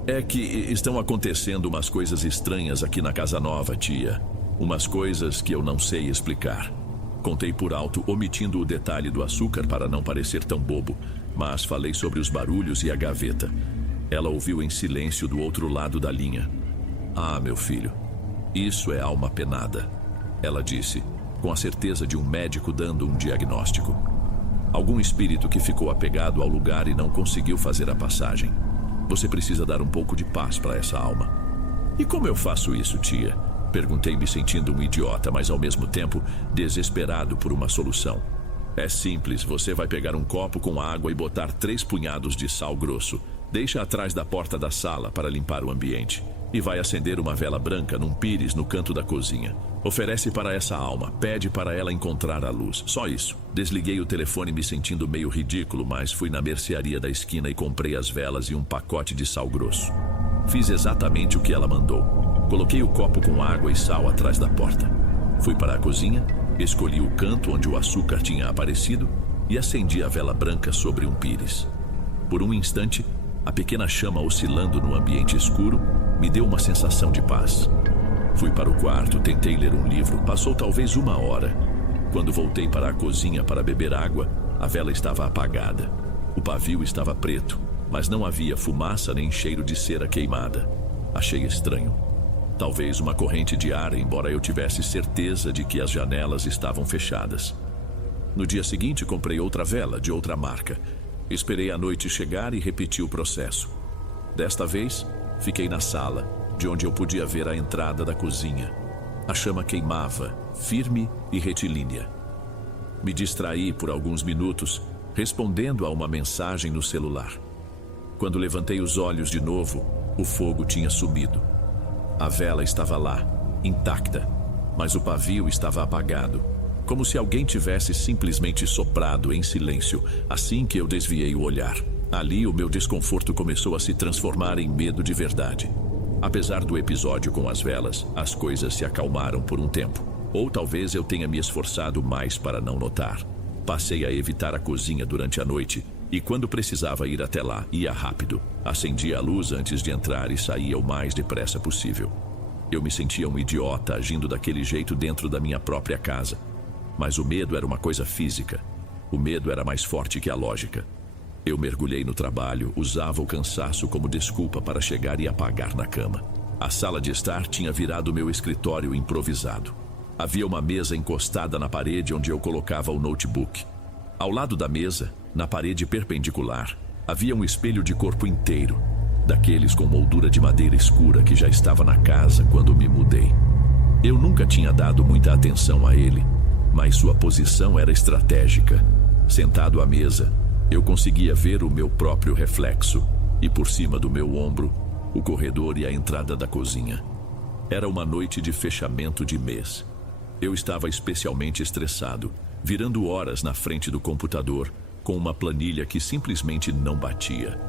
É que estão acontecendo umas coisas estranhas aqui na casa nova, tia. Umas coisas que eu não sei explicar. Contei por alto, omitindo o detalhe do açúcar para não parecer tão bobo, mas falei sobre os barulhos e a gaveta. Ela ouviu em silêncio do outro lado da linha. Ah, meu filho, isso é alma penada, ela disse, com a certeza de um médico dando um diagnóstico. Algum espírito que ficou apegado ao lugar e não conseguiu fazer a passagem. Você precisa dar um pouco de paz para essa alma. E como eu faço isso, tia? Perguntei, me sentindo um idiota, mas ao mesmo tempo desesperado por uma solução. É simples, você vai pegar um copo com água e botar 3 punhados de sal grosso. Deixa atrás da porta da sala para limpar o ambiente. E vai acender uma vela branca num pires no canto da cozinha. Oferece para essa alma, pede para ela encontrar a luz. Só isso. Desliguei o telefone me sentindo meio ridículo, mas fui na mercearia da esquina e comprei as velas e um pacote de sal grosso. Fiz exatamente o que ela mandou. Coloquei o copo com água e sal atrás da porta. Fui para a cozinha, escolhi o canto onde o açúcar tinha aparecido e acendi a vela branca sobre um pires. Por um instante, a pequena chama oscilando no ambiente escuro me deu uma sensação de paz. Fui para o quarto, tentei ler um livro. Passou talvez 1 hora. Quando voltei para a cozinha para beber água, a vela estava apagada. O pavio estava preto, mas não havia fumaça nem cheiro de cera queimada. Achei estranho. Talvez uma corrente de ar, embora eu tivesse certeza de que as janelas estavam fechadas. No dia seguinte, comprei outra vela de outra marca. Esperei a noite chegar e repeti o processo. Desta vez, fiquei na sala, de onde eu podia ver a entrada da cozinha. A chama queimava, firme e retilínea. Me distraí por alguns minutos, respondendo a uma mensagem no celular. Quando levantei os olhos de novo, o fogo tinha sumido. A vela estava lá, intacta, mas o pavio estava apagado, como se alguém tivesse simplesmente soprado em silêncio assim que eu desviei o olhar. Ali, o meu desconforto começou a se transformar em medo de verdade. Apesar do episódio com as velas, as coisas se acalmaram por um tempo. Ou talvez eu tenha me esforçado mais para não notar. Passei a evitar a cozinha durante a noite e quando precisava ir até lá, ia rápido. Acendia a luz antes de entrar e saía o mais depressa possível. Eu me sentia um idiota agindo daquele jeito dentro da minha própria casa. Mas o medo era uma coisa física. O medo era mais forte que a lógica. Eu mergulhei no trabalho, usava o cansaço como desculpa para chegar e apagar na cama. A sala de estar tinha virado meu escritório improvisado. Havia uma mesa encostada na parede onde eu colocava o notebook. Ao lado da mesa, na parede perpendicular, havia um espelho de corpo inteiro, daqueles com moldura de madeira escura que já estava na casa quando me mudei. Eu nunca tinha dado muita atenção a ele, mas sua posição era estratégica. Sentado à mesa, eu conseguia ver o meu próprio reflexo e por cima do meu ombro, o corredor e a entrada da cozinha. Era uma noite de fechamento de mês. Eu estava especialmente estressado, virando horas na frente do computador com uma planilha que simplesmente não batia.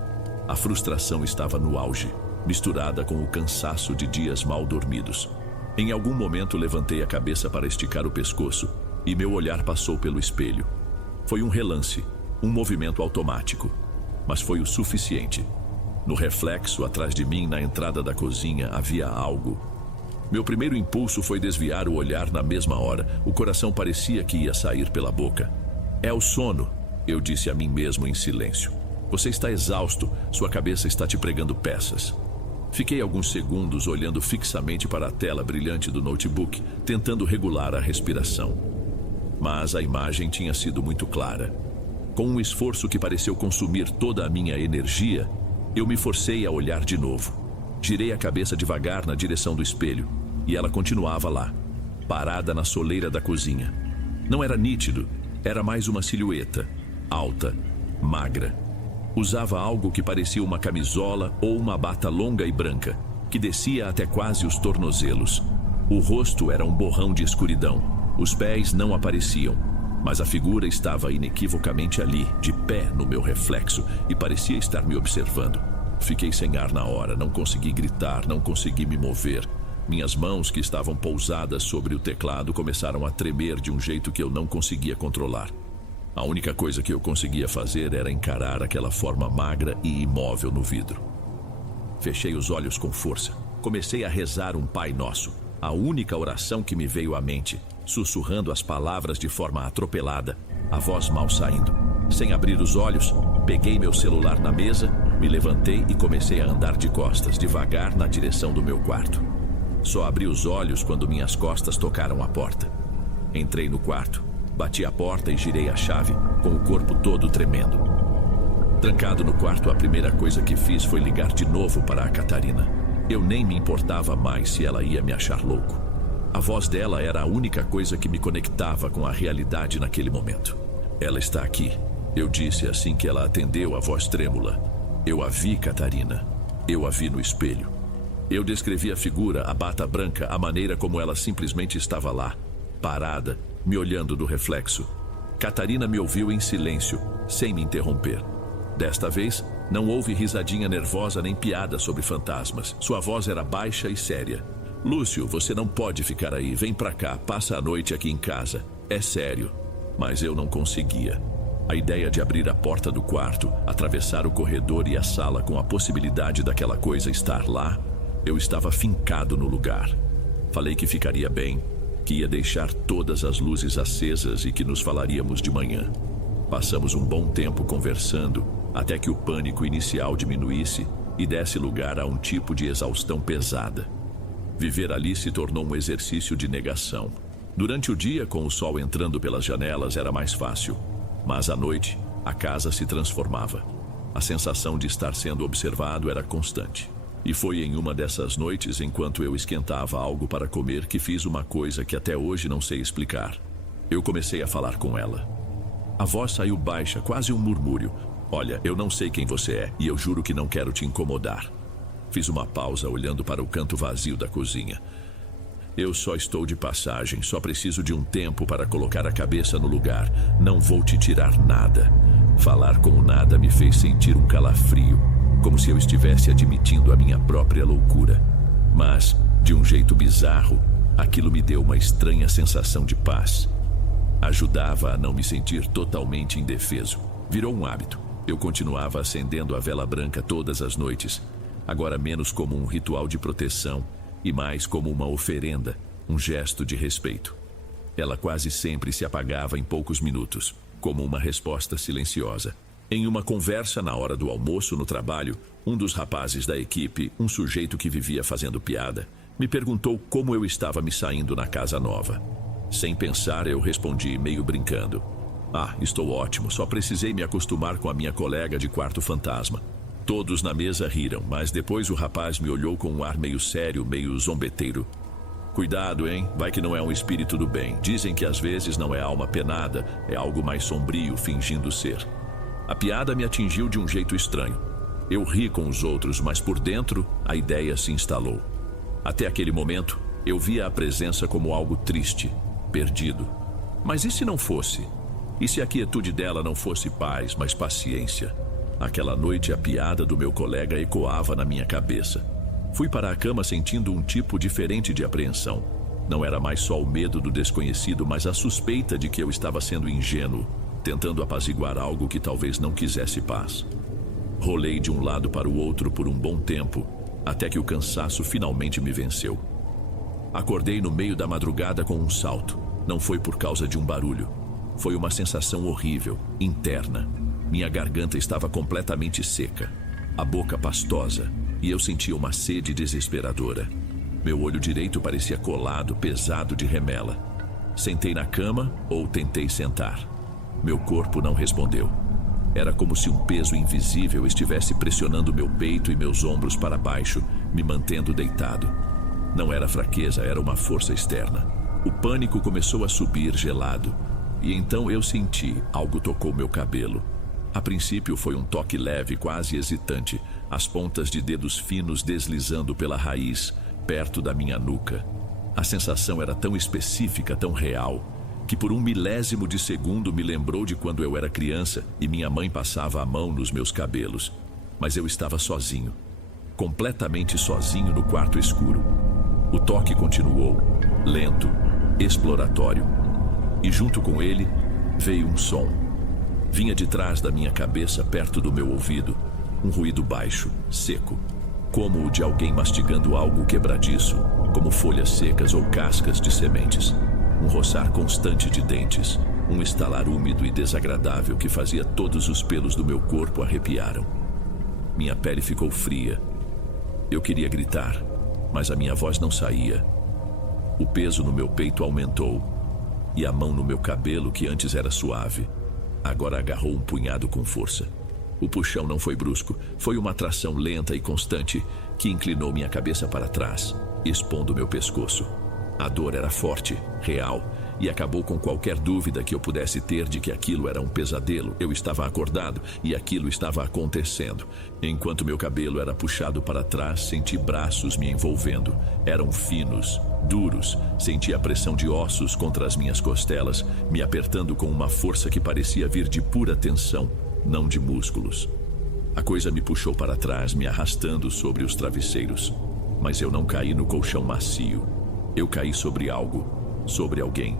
A frustração estava no auge, misturada com o cansaço de dias mal dormidos. Em algum momento levantei a cabeça para esticar o pescoço e meu olhar passou pelo espelho. Foi um relance, um movimento automático, mas foi o suficiente. No reflexo atrás de mim, na entrada da cozinha, havia algo. Meu primeiro impulso foi desviar o olhar na mesma hora. O coração parecia que ia sair pela boca. É o sono, eu disse a mim mesmo em silêncio. Você está exausto, sua cabeça está te pregando peças. Fiquei alguns segundos olhando fixamente para a tela brilhante do notebook, tentando regular a respiração. Mas a imagem tinha sido muito clara. Com um esforço que pareceu consumir toda a minha energia, eu me forcei a olhar de novo. Girei a cabeça devagar na direção do espelho, e ela continuava lá, parada na soleira da cozinha. Não era nítido, era mais uma silhueta, alta, magra. Usava algo que parecia uma camisola ou uma bata longa e branca, que descia até quase os tornozelos. O rosto era um borrão de escuridão. Os pés não apareciam, mas a figura estava inequivocamente ali, de pé no meu reflexo, e parecia estar me observando. Fiquei sem ar na hora, não consegui gritar, não consegui me mover. Minhas mãos, que estavam pousadas sobre o teclado, começaram a tremer de um jeito que eu não conseguia controlar. A única coisa que eu conseguia fazer era encarar aquela forma magra e imóvel no vidro. Fechei os olhos com força. Comecei a rezar um Pai Nosso, a única oração que me veio à mente, sussurrando as palavras de forma atropelada, a voz mal saindo. Sem abrir os olhos, peguei meu celular na mesa, me levantei e comecei a andar de costas, devagar na direção do meu quarto. Só abri os olhos quando minhas costas tocaram a porta. Entrei no quarto. Bati a porta e girei a chave, com o corpo todo tremendo. Trancado no quarto, a primeira coisa que fiz foi ligar de novo para a Catarina. Eu nem me importava mais se ela ia me achar louco. A voz dela era a única coisa que me conectava com a realidade naquele momento. Ela está aqui, eu disse assim que ela atendeu a voz trêmula. Eu a vi, Catarina. Eu a vi no espelho. Eu descrevi a figura, a bata branca, a maneira como ela simplesmente estava lá, parada, me olhando do reflexo. Catarina me ouviu em silêncio, sem me interromper. Desta vez, não houve risadinha nervosa nem piada sobre fantasmas. Sua voz era baixa e séria. Lúcio, você não pode ficar aí. Vem pra cá, passa a noite aqui em casa. É sério. Mas eu não conseguia. A ideia de abrir a porta do quarto, atravessar o corredor e a sala com a possibilidade daquela coisa estar lá, eu estava fincado no lugar. Falei que ficaria bem, que ia deixar todas as luzes acesas e que nos falaríamos de manhã. Passamos um bom tempo conversando, até que o pânico inicial diminuísse e desse lugar a um tipo de exaustão pesada. Viver ali se tornou um exercício de negação. Durante o dia, com o sol entrando pelas janelas, era mais fácil. Mas à noite, a casa se transformava. A sensação de estar sendo observado era constante. E foi em uma dessas noites, enquanto eu esquentava algo para comer, que fiz uma coisa que até hoje não sei explicar. Eu comecei a falar com ela. A voz saiu baixa, quase um murmúrio. Olha, eu não sei quem você é, e eu juro que não quero te incomodar. Fiz uma pausa olhando para o canto vazio da cozinha. Eu só estou de passagem, só preciso de um tempo para colocar a cabeça no lugar. Não vou te tirar nada. Falar com o nada me fez sentir um calafrio, como se eu estivesse admitindo a minha própria loucura. Mas, de um jeito bizarro, aquilo me deu uma estranha sensação de paz. Ajudava a não me sentir totalmente indefeso. Virou um hábito. Eu continuava acendendo a vela branca todas as noites, agora menos como um ritual de proteção e mais como uma oferenda, um gesto de respeito. Ela quase sempre se apagava em poucos minutos, como uma resposta silenciosa. Em uma conversa na hora do almoço no trabalho, um dos rapazes da equipe, um sujeito que vivia fazendo piada, me perguntou como eu estava me saindo na casa nova. Sem pensar, eu respondi meio brincando. Estou ótimo, só precisei me acostumar com a minha colega de quarto fantasma. Todos na mesa riram, mas depois o rapaz me olhou com um ar meio sério, meio zombeteiro. Cuidado, hein? Vai que não é um espírito do bem. Dizem que às vezes não é alma penada, é algo mais sombrio fingindo ser. A piada me atingiu de um jeito estranho. Eu ri com os outros, mas por dentro a ideia se instalou. Até aquele momento, eu via a presença como algo triste, perdido. Mas e se não fosse? E se a quietude dela não fosse paz, mas paciência? Aquela noite a piada do meu colega ecoava na minha cabeça. Fui para a cama sentindo um tipo diferente de apreensão. Não era mais só o medo do desconhecido, mas a suspeita de que eu estava sendo ingênuo, tentando apaziguar algo que talvez não quisesse paz. Rolei de um lado para o outro por um bom tempo, até que o cansaço finalmente me venceu. Acordei no meio da madrugada com um salto. Não foi por causa de um barulho. Foi uma sensação horrível, interna. Minha garganta estava completamente seca, a boca pastosa, e eu sentia uma sede desesperadora. Meu olho direito parecia colado, pesado de remela. Sentei na cama ou tentei sentar. Meu corpo não respondeu. Era como se um peso invisível estivesse pressionando meu peito e meus ombros para baixo, me mantendo deitado. Não era fraqueza, era uma força externa. O pânico começou a subir gelado, e então eu senti algo tocou meu cabelo. A princípio foi um toque leve, quase hesitante, as pontas de dedos finos deslizando pela raiz, perto da minha nuca. A sensação era tão específica, tão real, que por um milésimo de segundo me lembrou de quando eu era criança e minha mãe passava a mão nos meus cabelos. Mas eu estava sozinho, completamente sozinho no quarto escuro. O toque continuou, lento, exploratório. E junto com ele veio um som. Vinha de trás da minha cabeça, perto do meu ouvido, um ruído baixo, seco, como o de alguém mastigando algo quebradiço, como folhas secas ou cascas de sementes. Um roçar constante de dentes, um estalar úmido e desagradável que fazia todos os pelos do meu corpo arrepiaram. Minha pele ficou fria. Eu queria gritar, mas a minha voz não saía. O peso no meu peito aumentou, e a mão no meu cabelo, que antes era suave, agora agarrou um punhado com força. O puxão não foi brusco, foi uma atração lenta e constante que inclinou minha cabeça para trás, expondo meu pescoço. A dor era forte, real, e acabou com qualquer dúvida que eu pudesse ter de que aquilo era um pesadelo. Eu estava acordado e aquilo estava acontecendo. Enquanto meu cabelo era puxado para trás, senti braços me envolvendo. Eram finos, duros. Senti a pressão de ossos contra as minhas costelas, me apertando com uma força que parecia vir de pura tensão, não de músculos. A coisa me puxou para trás, me arrastando sobre os travesseiros. Mas eu não caí no colchão macio. Eu caí sobre algo, sobre alguém.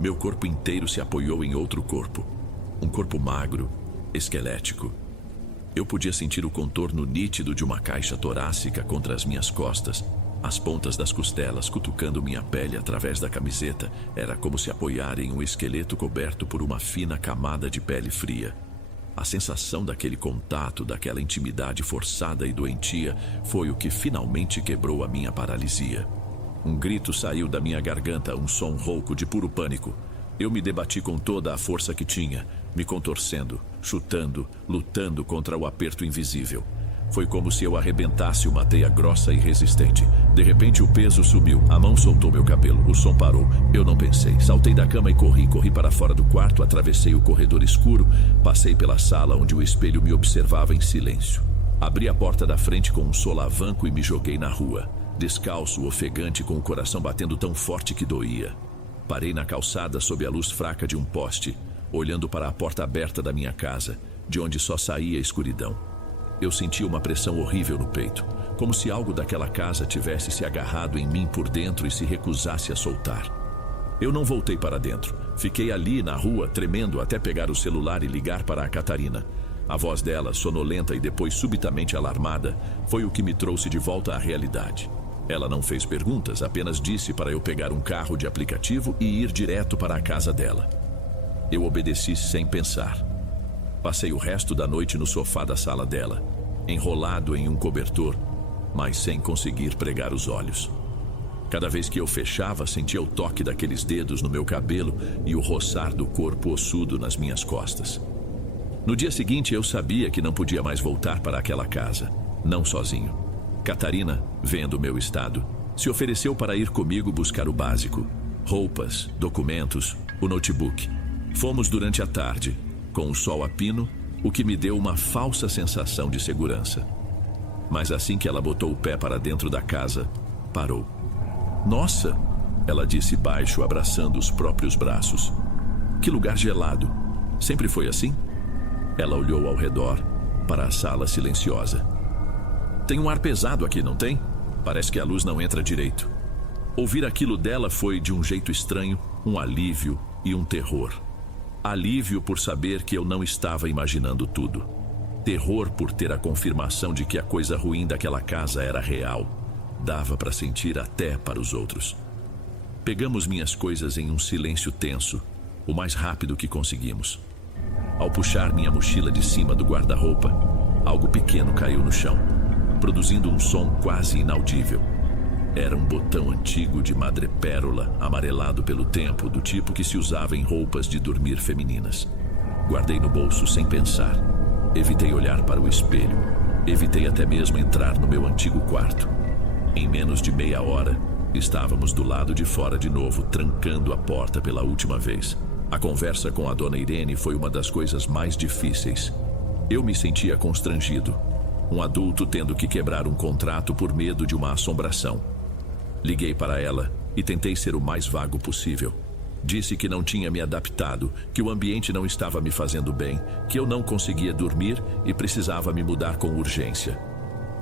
Meu corpo inteiro se apoiou em outro corpo. Um corpo magro, esquelético. Eu podia sentir o contorno nítido de uma caixa torácica contra as minhas costas. As pontas das costelas cutucando minha pele através da camiseta. Era como se apoiar em um esqueleto coberto por uma fina camada de pele fria. A sensação daquele contato, daquela intimidade forçada e doentia, foi o que finalmente quebrou a minha paralisia. Um grito saiu da minha garganta, um som rouco de puro pânico. Eu me debati com toda a força que tinha, me contorcendo, chutando, lutando contra o aperto invisível. Foi como se eu arrebentasse uma teia grossa e resistente. De repente o peso sumiu, a mão soltou meu cabelo, o som parou. Eu não pensei, saltei da cama e corri para fora do quarto, atravessei o corredor escuro, passei pela sala onde o espelho me observava em silêncio. Abri a porta da frente com um solavanco e me joguei na rua. Descalço, ofegante, com o coração batendo tão forte que doía. Parei na calçada sob a luz fraca de um poste, olhando para a porta aberta da minha casa, de onde só saía escuridão. Eu senti uma pressão horrível no peito, como se algo daquela casa tivesse se agarrado em mim por dentro e se recusasse a soltar. Eu não voltei para dentro. Fiquei ali na rua, tremendo, até pegar o celular e ligar para a Catarina. A voz dela, sonolenta e depois subitamente alarmada, foi o que me trouxe de volta à realidade. Ela não fez perguntas, apenas disse para eu pegar um carro de aplicativo e ir direto para a casa dela. Eu obedeci sem pensar. Passei o resto da noite no sofá da sala dela, enrolado em um cobertor, mas sem conseguir pregar os olhos. Cada vez que eu fechava, sentia o toque daqueles dedos no meu cabelo e o roçar do corpo ossudo nas minhas costas. No dia seguinte, eu sabia que não podia mais voltar para aquela casa, não sozinho. Catarina, vendo o meu estado, se ofereceu para ir comigo buscar o básico: roupas, documentos, o notebook. Fomos durante a tarde, com o sol a pino, o que me deu uma falsa sensação de segurança. Mas assim que ela botou o pé para dentro da casa, parou. Nossa, ela disse baixo, abraçando os próprios braços. Que lugar gelado. Sempre foi assim? Ela olhou ao redor, para a sala silenciosa. Tem um ar pesado aqui, não tem? Parece que a luz não entra direito. Ouvir aquilo dela foi, de um jeito estranho, um alívio e um terror. Alívio por saber que eu não estava imaginando tudo. Terror por ter a confirmação de que a coisa ruim daquela casa era real. Dava para sentir até para os outros. Pegamos minhas coisas em um silêncio tenso, o mais rápido que conseguimos. Ao puxar minha mochila de cima do guarda-roupa, algo pequeno caiu no chão, produzindo um som quase inaudível. Era um botão antigo de madrepérola, amarelado pelo tempo, do tipo que se usava em roupas de dormir femininas. Guardei no bolso sem pensar. Evitei olhar para o espelho. Evitei até mesmo entrar no meu antigo quarto. Em menos de meia hora, estávamos do lado de fora de novo, trancando a porta pela última vez. A conversa com a dona Irene foi uma das coisas mais difíceis. Eu me sentia constrangido. Um adulto tendo que quebrar um contrato por medo de uma assombração. Liguei para ela e tentei ser o mais vago possível. Disse que não tinha me adaptado, que o ambiente não estava me fazendo bem, que eu não conseguia dormir e precisava me mudar com urgência.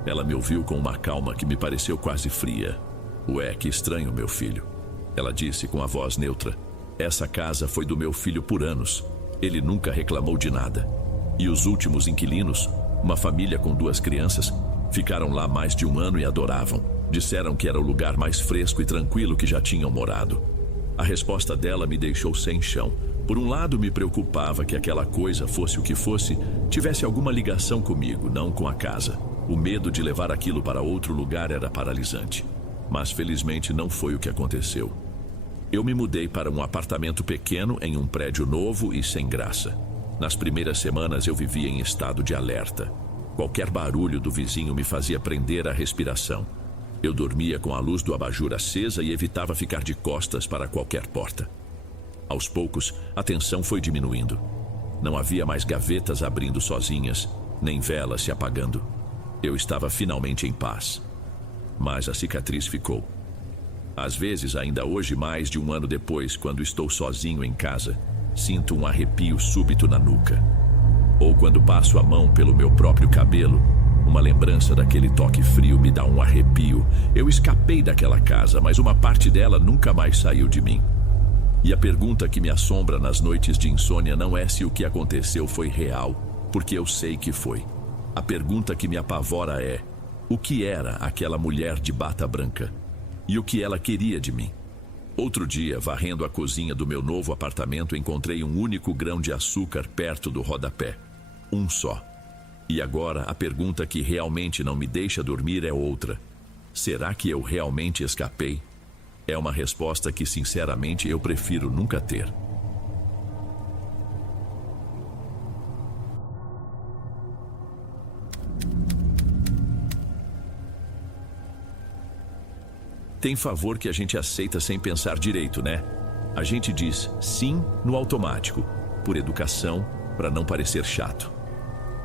Ela me ouviu com uma calma que me pareceu quase fria. Ué, que estranho, meu filho. Ela disse com a voz neutra. Essa casa foi do meu filho por anos. Ele nunca reclamou de nada. E os últimos inquilinos, uma família com 2 crianças, ficaram lá mais de 1 ano e adoravam. Disseram que era o lugar mais fresco e tranquilo que já tinham morado. A resposta dela me deixou sem chão. Por um lado, me preocupava que aquela coisa, fosse o que fosse, tivesse alguma ligação comigo, não com a casa. O medo de levar aquilo para outro lugar era paralisante. Mas felizmente não foi o que aconteceu. Eu me mudei para um apartamento pequeno em um prédio novo e sem graça. Nas primeiras semanas eu vivia em estado de alerta. Qualquer barulho do vizinho me fazia prender a respiração. Eu dormia com a luz do abajur acesa e evitava ficar de costas para qualquer porta. Aos poucos, a tensão foi diminuindo. Não havia mais gavetas abrindo sozinhas, nem velas se apagando. Eu estava finalmente em paz. Mas a cicatriz ficou. Às vezes, ainda hoje, mais de 1 ano depois, quando estou sozinho em casa, sinto um arrepio súbito na nuca. Ou quando passo a mão pelo meu próprio cabelo, uma lembrança daquele toque frio me dá um arrepio. Eu escapei daquela casa, mas uma parte dela nunca mais saiu de mim. E a pergunta que me assombra nas noites de insônia não é se o que aconteceu foi real, porque eu sei que foi. A pergunta que me apavora é: o que era aquela mulher de bata branca? E o que ela queria de mim? Outro dia, varrendo a cozinha do meu novo apartamento, encontrei um único grão de açúcar perto do rodapé. Um só. E agora, a pergunta que realmente não me deixa dormir é outra. Será que eu realmente escapei? É uma resposta que, sinceramente, eu prefiro nunca ter. Tem favor que a gente aceita sem pensar direito, né? A gente diz sim no automático, por educação, para não parecer chato.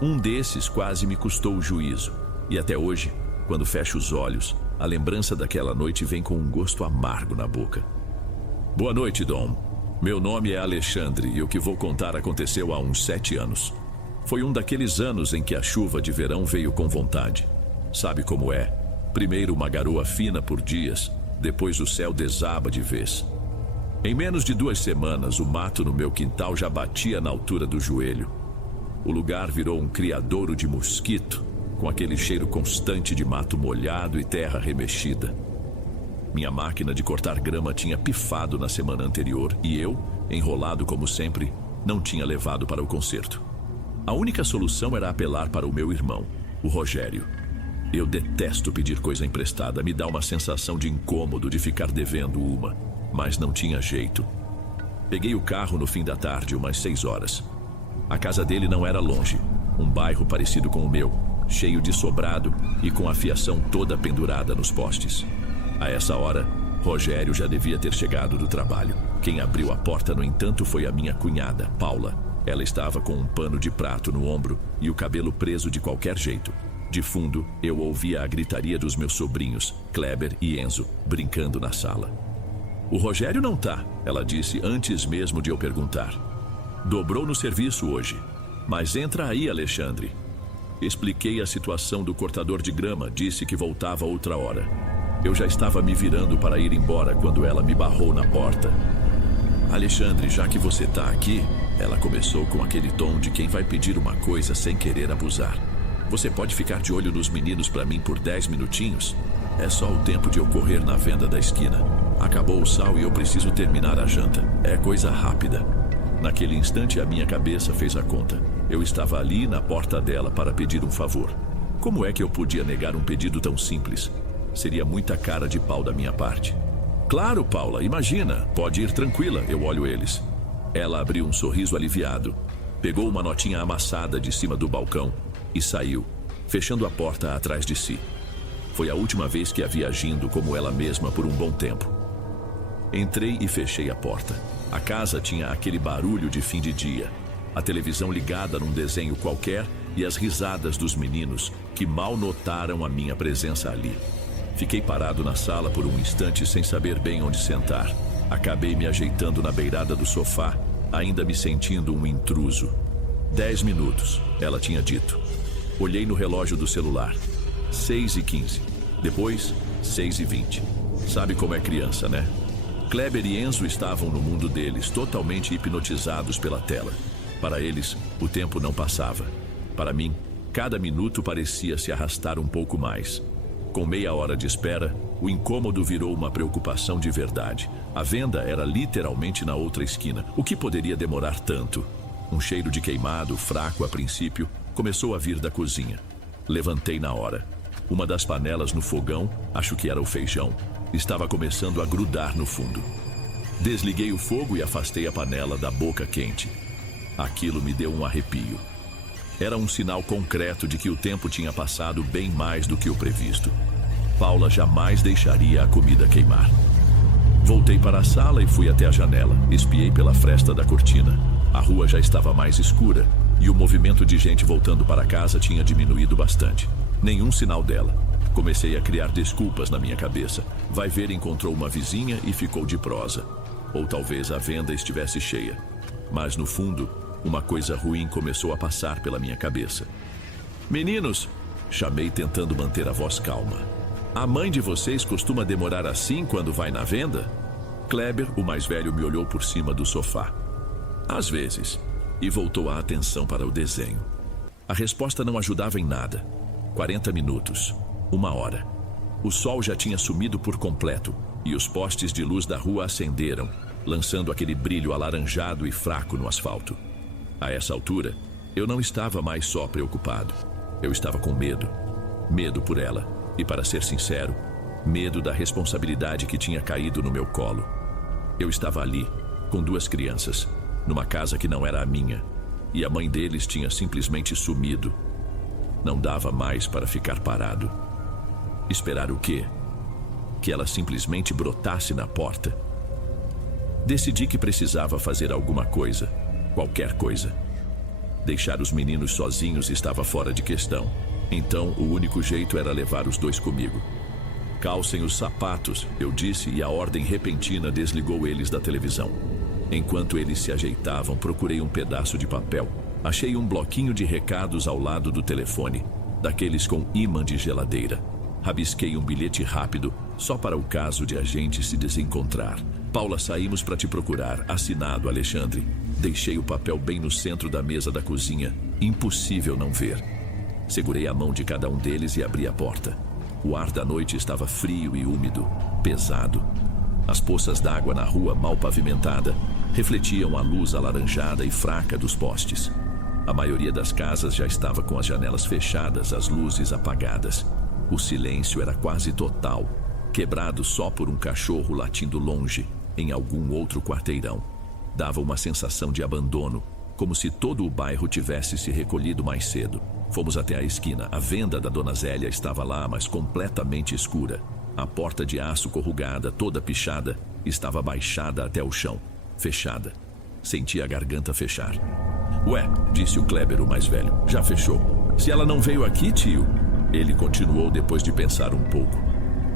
Um desses quase me custou o juízo. E até hoje, quando fecho os olhos, a lembrança daquela noite vem com um gosto amargo na boca. Boa noite, Dom. Meu nome é Alexandre e o que vou contar aconteceu há uns 7 anos. Foi um daqueles anos em que a chuva de verão veio com vontade. Sabe como é? Primeiro uma garoa fina por dias, depois o céu desaba de vez. Em menos de 2 semanas, o mato no meu quintal já batia na altura do joelho. O lugar virou um criadouro de mosquito, com aquele cheiro constante de mato molhado e terra remexida. Minha máquina de cortar grama tinha pifado na semana anterior e eu, enrolado como sempre, não tinha levado para o concerto. A única solução era apelar para o meu irmão, o Rogério. Eu detesto pedir coisa emprestada, me dá uma sensação de incômodo de ficar devendo uma, mas não tinha jeito. Peguei o carro no fim da tarde, umas 6 horas. A casa dele não era longe, um bairro parecido com o meu, cheio de sobrado e com a fiação toda pendurada nos postes. A essa hora, Rogério já devia ter chegado do trabalho. Quem abriu a porta, no entanto, foi a minha cunhada, Paula. Ela estava com um pano de prato no ombro e o cabelo preso de qualquer jeito. De fundo, eu ouvia a gritaria dos meus sobrinhos, Kleber e Enzo, brincando na sala. O Rogério não tá, ela disse antes mesmo de eu perguntar. Dobrou no serviço hoje. Mas entra aí, Alexandre. Expliquei a situação do cortador de grama, disse que voltava outra hora. Eu já estava me virando para ir embora quando ela me barrou na porta. Alexandre, já que você tá aqui, ela começou com aquele tom de quem vai pedir uma coisa sem querer abusar. Você pode ficar de olho nos meninos para mim por 10 minutinhos? É só o tempo de eu correr na venda da esquina. Acabou o sal e eu preciso terminar a janta. É coisa rápida. Naquele instante, a minha cabeça fez a conta. Eu estava ali na porta dela para pedir um favor. Como é que eu podia negar um pedido tão simples? Seria muita cara de pau da minha parte. Claro, Paula, imagina. Pode ir tranquila, eu olho eles. Ela abriu um sorriso aliviado. Pegou uma notinha amassada de cima do balcão e saiu, fechando a porta atrás de si. Foi a última vez que a vi agindo como ela mesma por um bom tempo. Entrei e fechei a porta. A casa tinha aquele barulho de fim de dia. A televisão ligada num desenho qualquer e as risadas dos meninos que mal notaram a minha presença ali. Fiquei parado na sala por um instante sem saber bem onde sentar. Acabei me ajeitando na beirada do sofá, ainda me sentindo um intruso. 10 minutos, ela tinha dito. Olhei no relógio do celular. 6h15. Depois, 6h20. Sabe como é criança, né? Kleber e Enzo estavam no mundo deles, totalmente hipnotizados pela tela. Para eles, o tempo não passava. Para mim, cada minuto parecia se arrastar um pouco mais. Com meia hora de espera, o incômodo virou uma preocupação de verdade. A venda era literalmente na outra esquina. O que poderia demorar tanto? Um cheiro de queimado, fraco a princípio, começou a vir da cozinha. Levantei na hora. Uma das panelas no fogão, acho que era o feijão, estava começando a grudar no fundo. Desliguei o fogo e afastei a panela da boca quente. Aquilo me deu um arrepio. Era um sinal concreto de que o tempo tinha passado bem mais do que o previsto. Paula jamais deixaria a comida queimar. Voltei para a sala e fui até a janela. Espiei pela fresta da cortina. A rua já estava mais escura e o movimento de gente voltando para casa tinha diminuído bastante. Nenhum sinal dela. Comecei a criar desculpas na minha cabeça. Vai ver, encontrou uma vizinha e ficou de prosa. Ou talvez a venda estivesse cheia. Mas no fundo, uma coisa ruim começou a passar pela minha cabeça. Meninos, chamei tentando manter a voz calma. A mãe de vocês costuma demorar assim quando vai na venda? Kleber, o mais velho, me olhou por cima do sofá. Às vezes. E voltou a atenção para o desenho. A resposta não ajudava em nada. 40 minutos. 1 hora. O sol já tinha sumido por completo e os postes de luz da rua acenderam, lançando aquele brilho alaranjado e fraco no asfalto. A essa altura, eu não estava mais só preocupado. Eu estava com medo. Medo por ela. E, para ser sincero, medo da responsabilidade que tinha caído no meu colo. Eu estava ali, com 2 crianças, numa casa que não era a minha, e a mãe deles tinha simplesmente sumido. Não dava mais para ficar parado. Esperar o quê? Que ela simplesmente brotasse na porta? Decidi que precisava fazer alguma coisa, qualquer coisa. Deixar os meninos sozinhos estava fora de questão. Então, o único jeito era levar os 2 comigo. Calcem os sapatos, eu disse, e a ordem repentina desligou eles da televisão. Enquanto eles se ajeitavam, procurei um pedaço de papel. Achei um bloquinho de recados ao lado do telefone, daqueles com ímã de geladeira. Rabisquei um bilhete rápido, só para o caso de a gente se desencontrar. Paula, saímos para te procurar. Assinado, Alexandre. Deixei o papel bem no centro da mesa da cozinha. Impossível não ver. Segurei a mão de cada um deles e abri a porta. O ar da noite estava frio e úmido, pesado. As poças d'água na rua mal pavimentada refletiam a luz alaranjada e fraca dos postes. A maioria das casas já estava com as janelas fechadas, as luzes apagadas. O silêncio era quase total, quebrado só por um cachorro latindo longe, em algum outro quarteirão. Dava uma sensação de abandono, como se todo o bairro tivesse se recolhido mais cedo. Fomos até a esquina. A venda da Dona Zélia estava lá, mas completamente escura. A porta de aço corrugada, toda pichada, estava baixada até o chão, fechada. Senti a garganta fechar. Ué, disse o Kleber, o mais velho, já fechou. Se ela não veio aqui, tio? Ele continuou depois de pensar um pouco.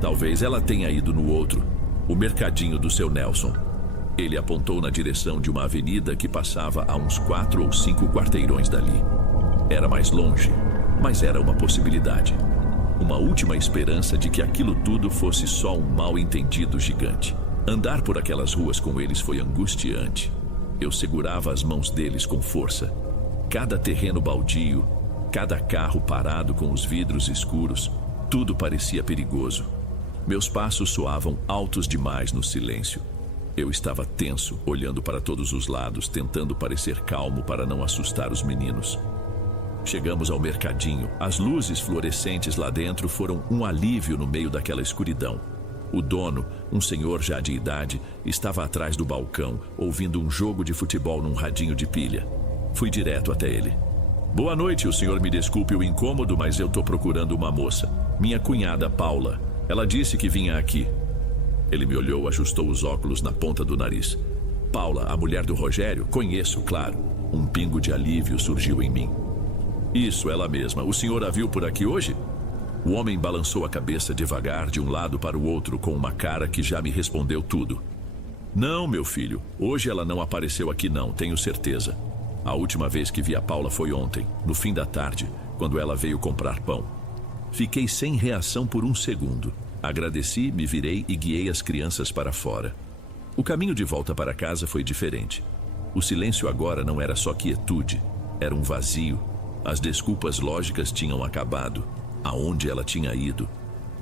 Talvez ela tenha ido no outro, o mercadinho do seu Nelson. Ele apontou na direção de uma avenida que passava a uns 4 ou 5 quarteirões dali. Era mais longe, mas era uma possibilidade. Uma última esperança de que aquilo tudo fosse só um mal-entendido gigante. Andar por aquelas ruas com eles foi angustiante. Eu segurava as mãos deles com força. Cada terreno baldio, cada carro parado com os vidros escuros, tudo parecia perigoso. Meus passos soavam altos demais no silêncio. Eu estava tenso, olhando para todos os lados, tentando parecer calmo para não assustar os meninos. Chegamos ao mercadinho. As luzes fluorescentes lá dentro foram um alívio no meio daquela escuridão. O dono, um senhor já de idade, estava atrás do balcão, ouvindo um jogo de futebol num radinho de pilha. Fui direto até ele. Boa noite, o senhor me desculpe o incômodo, mas eu tô procurando uma moça. Minha cunhada, Paula. Ela disse que vinha aqui. Ele me olhou, ajustou os óculos na ponta do nariz. Paula, a mulher do Rogério? Conheço, claro. Um pingo de alívio surgiu em mim. Isso, ela mesma. O senhor a viu por aqui hoje? O homem balançou a cabeça devagar de um lado para o outro com uma cara que já me respondeu tudo. Não, meu filho. Hoje ela não apareceu aqui não, tenho certeza. A última vez que vi a Paula foi ontem, no fim da tarde, quando ela veio comprar pão. Fiquei sem reação por um segundo. Agradeci, me virei e guiei as crianças para fora. O caminho de volta para casa foi diferente. O silêncio agora não era só quietude, era um vazio. As desculpas lógicas tinham acabado. Aonde ela tinha ido?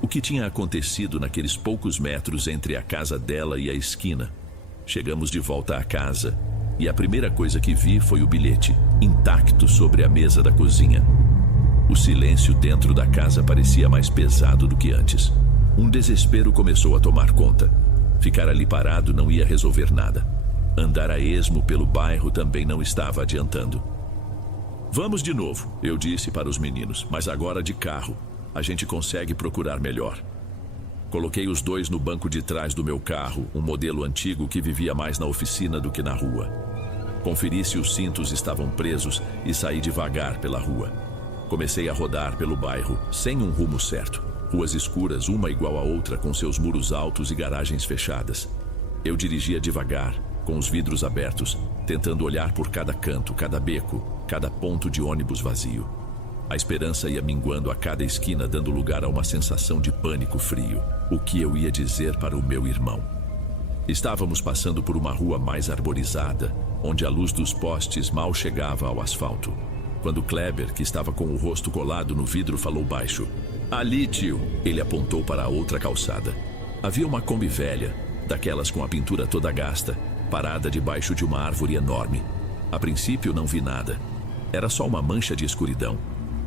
O que tinha acontecido naqueles poucos metros entre a casa dela e a esquina? Chegamos de volta à casa e a primeira coisa que vi foi o bilhete, intacto sobre a mesa da cozinha. O silêncio dentro da casa parecia mais pesado do que antes. Um desespero começou a tomar conta. Ficar ali parado não ia resolver nada. Andar a esmo pelo bairro também não estava adiantando. Vamos de novo, eu disse para os meninos, mas agora de carro. A gente consegue procurar melhor. Coloquei os dois no banco de trás do meu carro, um modelo antigo que vivia mais na oficina do que na rua. Conferi se os cintos estavam presos e saí devagar pela rua. Comecei a rodar pelo bairro, sem um rumo certo. Ruas escuras, uma igual à outra, com seus muros altos e garagens fechadas. Eu dirigia devagar, com os vidros abertos, tentando olhar por cada canto, cada beco, cada ponto de ônibus vazio. A esperança ia minguando a cada esquina, dando lugar a uma sensação de pânico frio. O que eu ia dizer para o meu irmão? Estávamos passando por uma rua mais arborizada, onde a luz dos postes mal chegava ao asfalto. Quando Kleber, que estava com o rosto colado no vidro, falou baixo. Ali, tio. Ele apontou para a outra calçada. Havia uma Kombi velha, daquelas com a pintura toda gasta, parada debaixo de uma árvore enorme. A princípio não vi nada. Era só uma mancha de escuridão.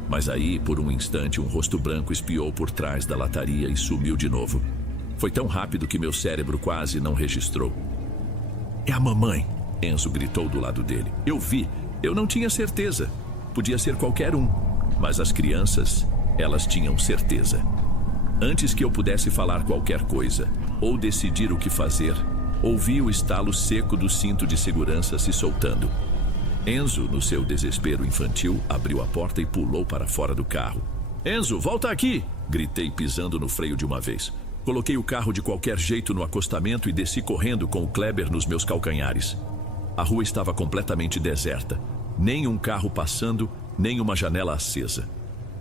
Mas aí, por um instante, um rosto branco espiou por trás da lataria e sumiu de novo. Foi tão rápido que meu cérebro quase não registrou. É a mamãe, Enzo gritou do lado dele. Eu vi, eu não tinha certeza. Podia ser qualquer um, mas as crianças, elas tinham certeza. Antes que eu pudesse falar qualquer coisa, ou decidir o que fazer, ouvi o estalo seco do cinto de segurança se soltando. Enzo, no seu desespero infantil, abriu a porta e pulou para fora do carro. Enzo, volta aqui! Gritei, pisando no freio de uma vez. Coloquei o carro de qualquer jeito no acostamento e desci correndo com o Kleber nos meus calcanhares. A rua estava completamente deserta. Nem um carro passando, nem uma janela acesa.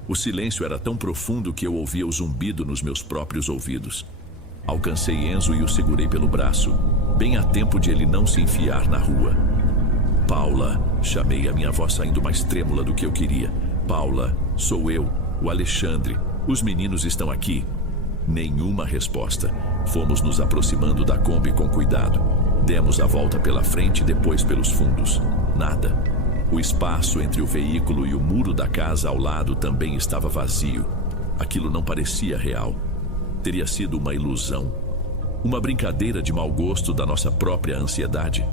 O silêncio era tão profundo que eu ouvia o zumbido nos meus próprios ouvidos. Alcancei Enzo e o segurei pelo braço, bem a tempo de ele não se enfiar na rua. Paula, chamei, a minha voz saindo mais trêmula do que eu queria. Paula, sou eu, o Alexandre. Os meninos estão aqui. Nenhuma resposta. Fomos nos aproximando da Kombi com cuidado. Demos a volta pela frente e depois pelos fundos. Nada. O espaço entre o veículo e o muro da casa ao lado também estava vazio. Aquilo não parecia real. Teria sido uma ilusão. Uma brincadeira de mau gosto da nossa própria ansiedade.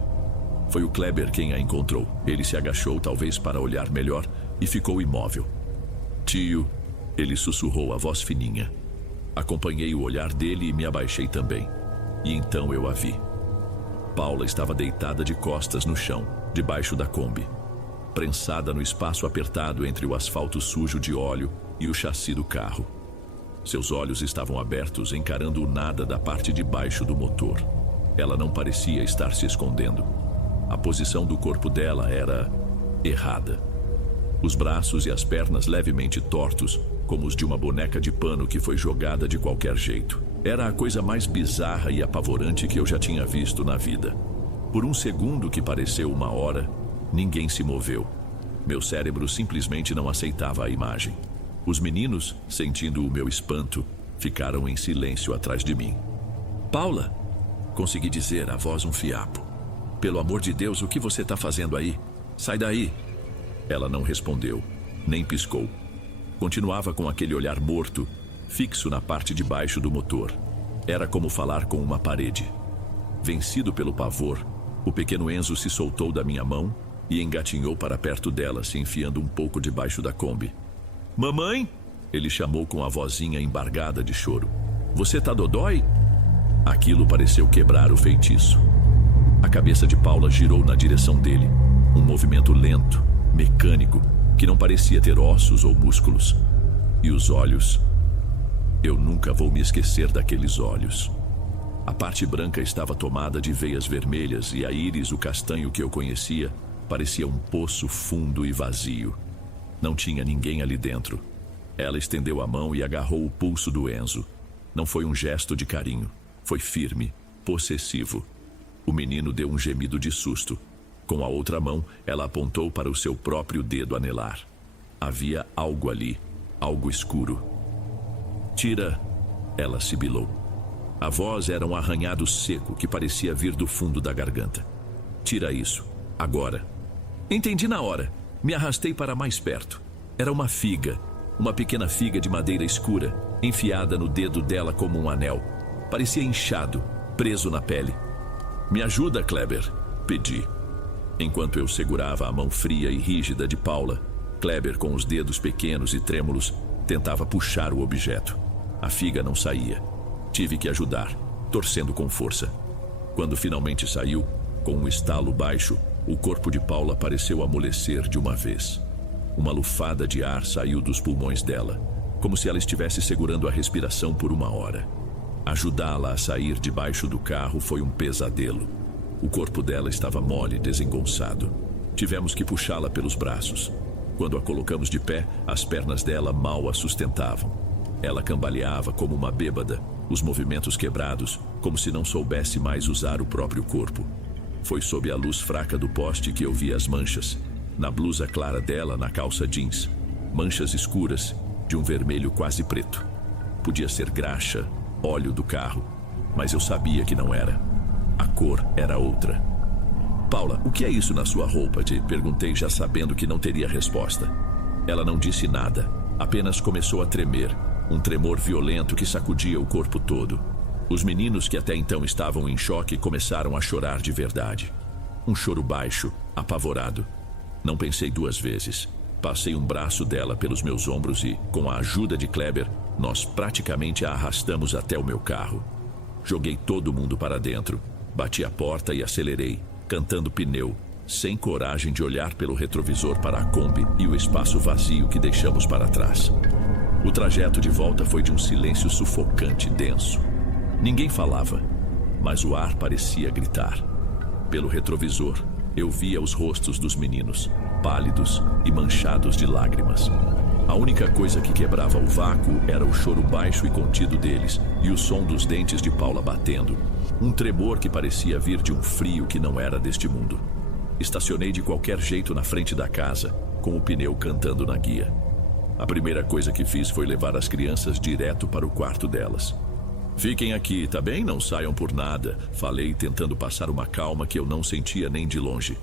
Foi o Kleber quem a encontrou. Ele se agachou, talvez para olhar melhor, e ficou imóvel. Tio, ele sussurrou, a voz fininha. Acompanhei o olhar dele e me abaixei também. E então eu a vi. Paula estava deitada de costas no chão, debaixo da Kombi, prensada no espaço apertado entre o asfalto sujo de óleo e o chassi do carro. Seus olhos estavam abertos, encarando o nada da parte de baixo do motor. Ela não parecia estar se escondendo. A posição do corpo dela era errada. Os braços e as pernas levemente tortos, como os de uma boneca de pano que foi jogada de qualquer jeito. Era a coisa mais bizarra e apavorante que eu já tinha visto na vida. Por um segundo que pareceu uma hora, ninguém se moveu. Meu cérebro simplesmente não aceitava a imagem. Os meninos, sentindo o meu espanto, Ficaram em silêncio atrás de mim. Paula, consegui dizer, a voz um fiapo. Pelo amor de Deus, o que você está fazendo aí? Sai daí. Ela não respondeu, nem piscou. Continuava com aquele olhar morto, fixo na parte de baixo do motor. Era como falar com uma parede. Vencido pelo pavor, o pequeno Enzo se soltou da minha mão e engatinhou para perto dela, se enfiando um pouco debaixo da Kombi. Mamãe? Ele chamou com a vozinha embargada de choro. Você tá dodói? Aquilo pareceu quebrar o feitiço. A cabeça de Paula girou na direção dele. Um movimento lento, mecânico, que não parecia ter ossos ou músculos. E os olhos... Eu nunca vou me esquecer daqueles olhos. A parte branca estava tomada de veias vermelhas e a íris, o castanho que eu conhecia, parecia um poço fundo e vazio. Não tinha ninguém ali dentro. Ela estendeu a mão e agarrou o pulso do Enzo. Não foi um gesto de carinho. Foi firme, possessivo. O menino deu um gemido de susto. Com a outra mão, ela apontou para o seu próprio dedo anelar. Havia algo ali, algo escuro. Tira, ela sibilou. A voz era um arranhado seco que parecia vir do fundo da garganta. Tira isso, agora. Entendi na hora. Me arrastei para mais perto. Era uma figa, uma pequena figa de madeira escura, enfiada no dedo dela como um anel. Parecia inchado, preso na pele. Me ajuda, Kleber, pedi. Enquanto eu segurava a mão fria e rígida de Paula, Kleber, com os dedos pequenos e trêmulos, tentava puxar o objeto. A figa não saía. Tive que ajudar, torcendo com força. Quando finalmente saiu, com um estalo baixo, o corpo de Paula pareceu amolecer de uma vez. Uma lufada de ar saiu dos pulmões dela, como se ela estivesse segurando a respiração por uma hora. Ajudá-la a sair debaixo do carro foi um pesadelo. O corpo dela estava mole, desengonçado. Tivemos que puxá-la pelos braços. Quando a colocamos de pé, as pernas dela mal a sustentavam. Ela cambaleava como uma bêbada, os movimentos quebrados, como se não soubesse mais usar o próprio corpo. Foi sob a luz fraca do poste que eu vi as manchas. Na blusa clara dela, na calça jeans. Manchas escuras, de um vermelho quase preto. Podia ser graxa, óleo do carro, mas eu sabia que não era. A cor era outra. Paula, o que é isso na sua roupa? Te perguntei, já sabendo que não teria resposta. Ela não disse nada, apenas começou a tremer. Um tremor violento que sacudia o corpo todo. Os meninos que até então estavam em choque começaram a chorar de verdade. Um choro baixo, apavorado. Não pensei duas vezes. Passei um braço dela pelos meus ombros e, com a ajuda de Kleber, nós praticamente a arrastamos até o meu carro. Joguei todo mundo para dentro. Bati a porta e acelerei, cantando pneu, sem coragem de olhar pelo retrovisor para a Kombi e o espaço vazio que deixamos para trás. O trajeto de volta foi de um silêncio sufocante, denso. Ninguém falava, mas o ar parecia gritar. Pelo retrovisor, eu via os rostos dos meninos, pálidos e manchados de lágrimas. A única coisa que quebrava o vácuo era o choro baixo e contido deles e o som dos dentes de Paula batendo. Um tremor que parecia vir de um frio que não era deste mundo. Estacionei de qualquer jeito na frente da casa, com o pneu cantando na guia. A primeira coisa que fiz foi levar as crianças direto para o quarto delas. Fiquem aqui, tá bem? Não saiam por nada, falei, tentando passar uma calma que eu não sentia nem de longe.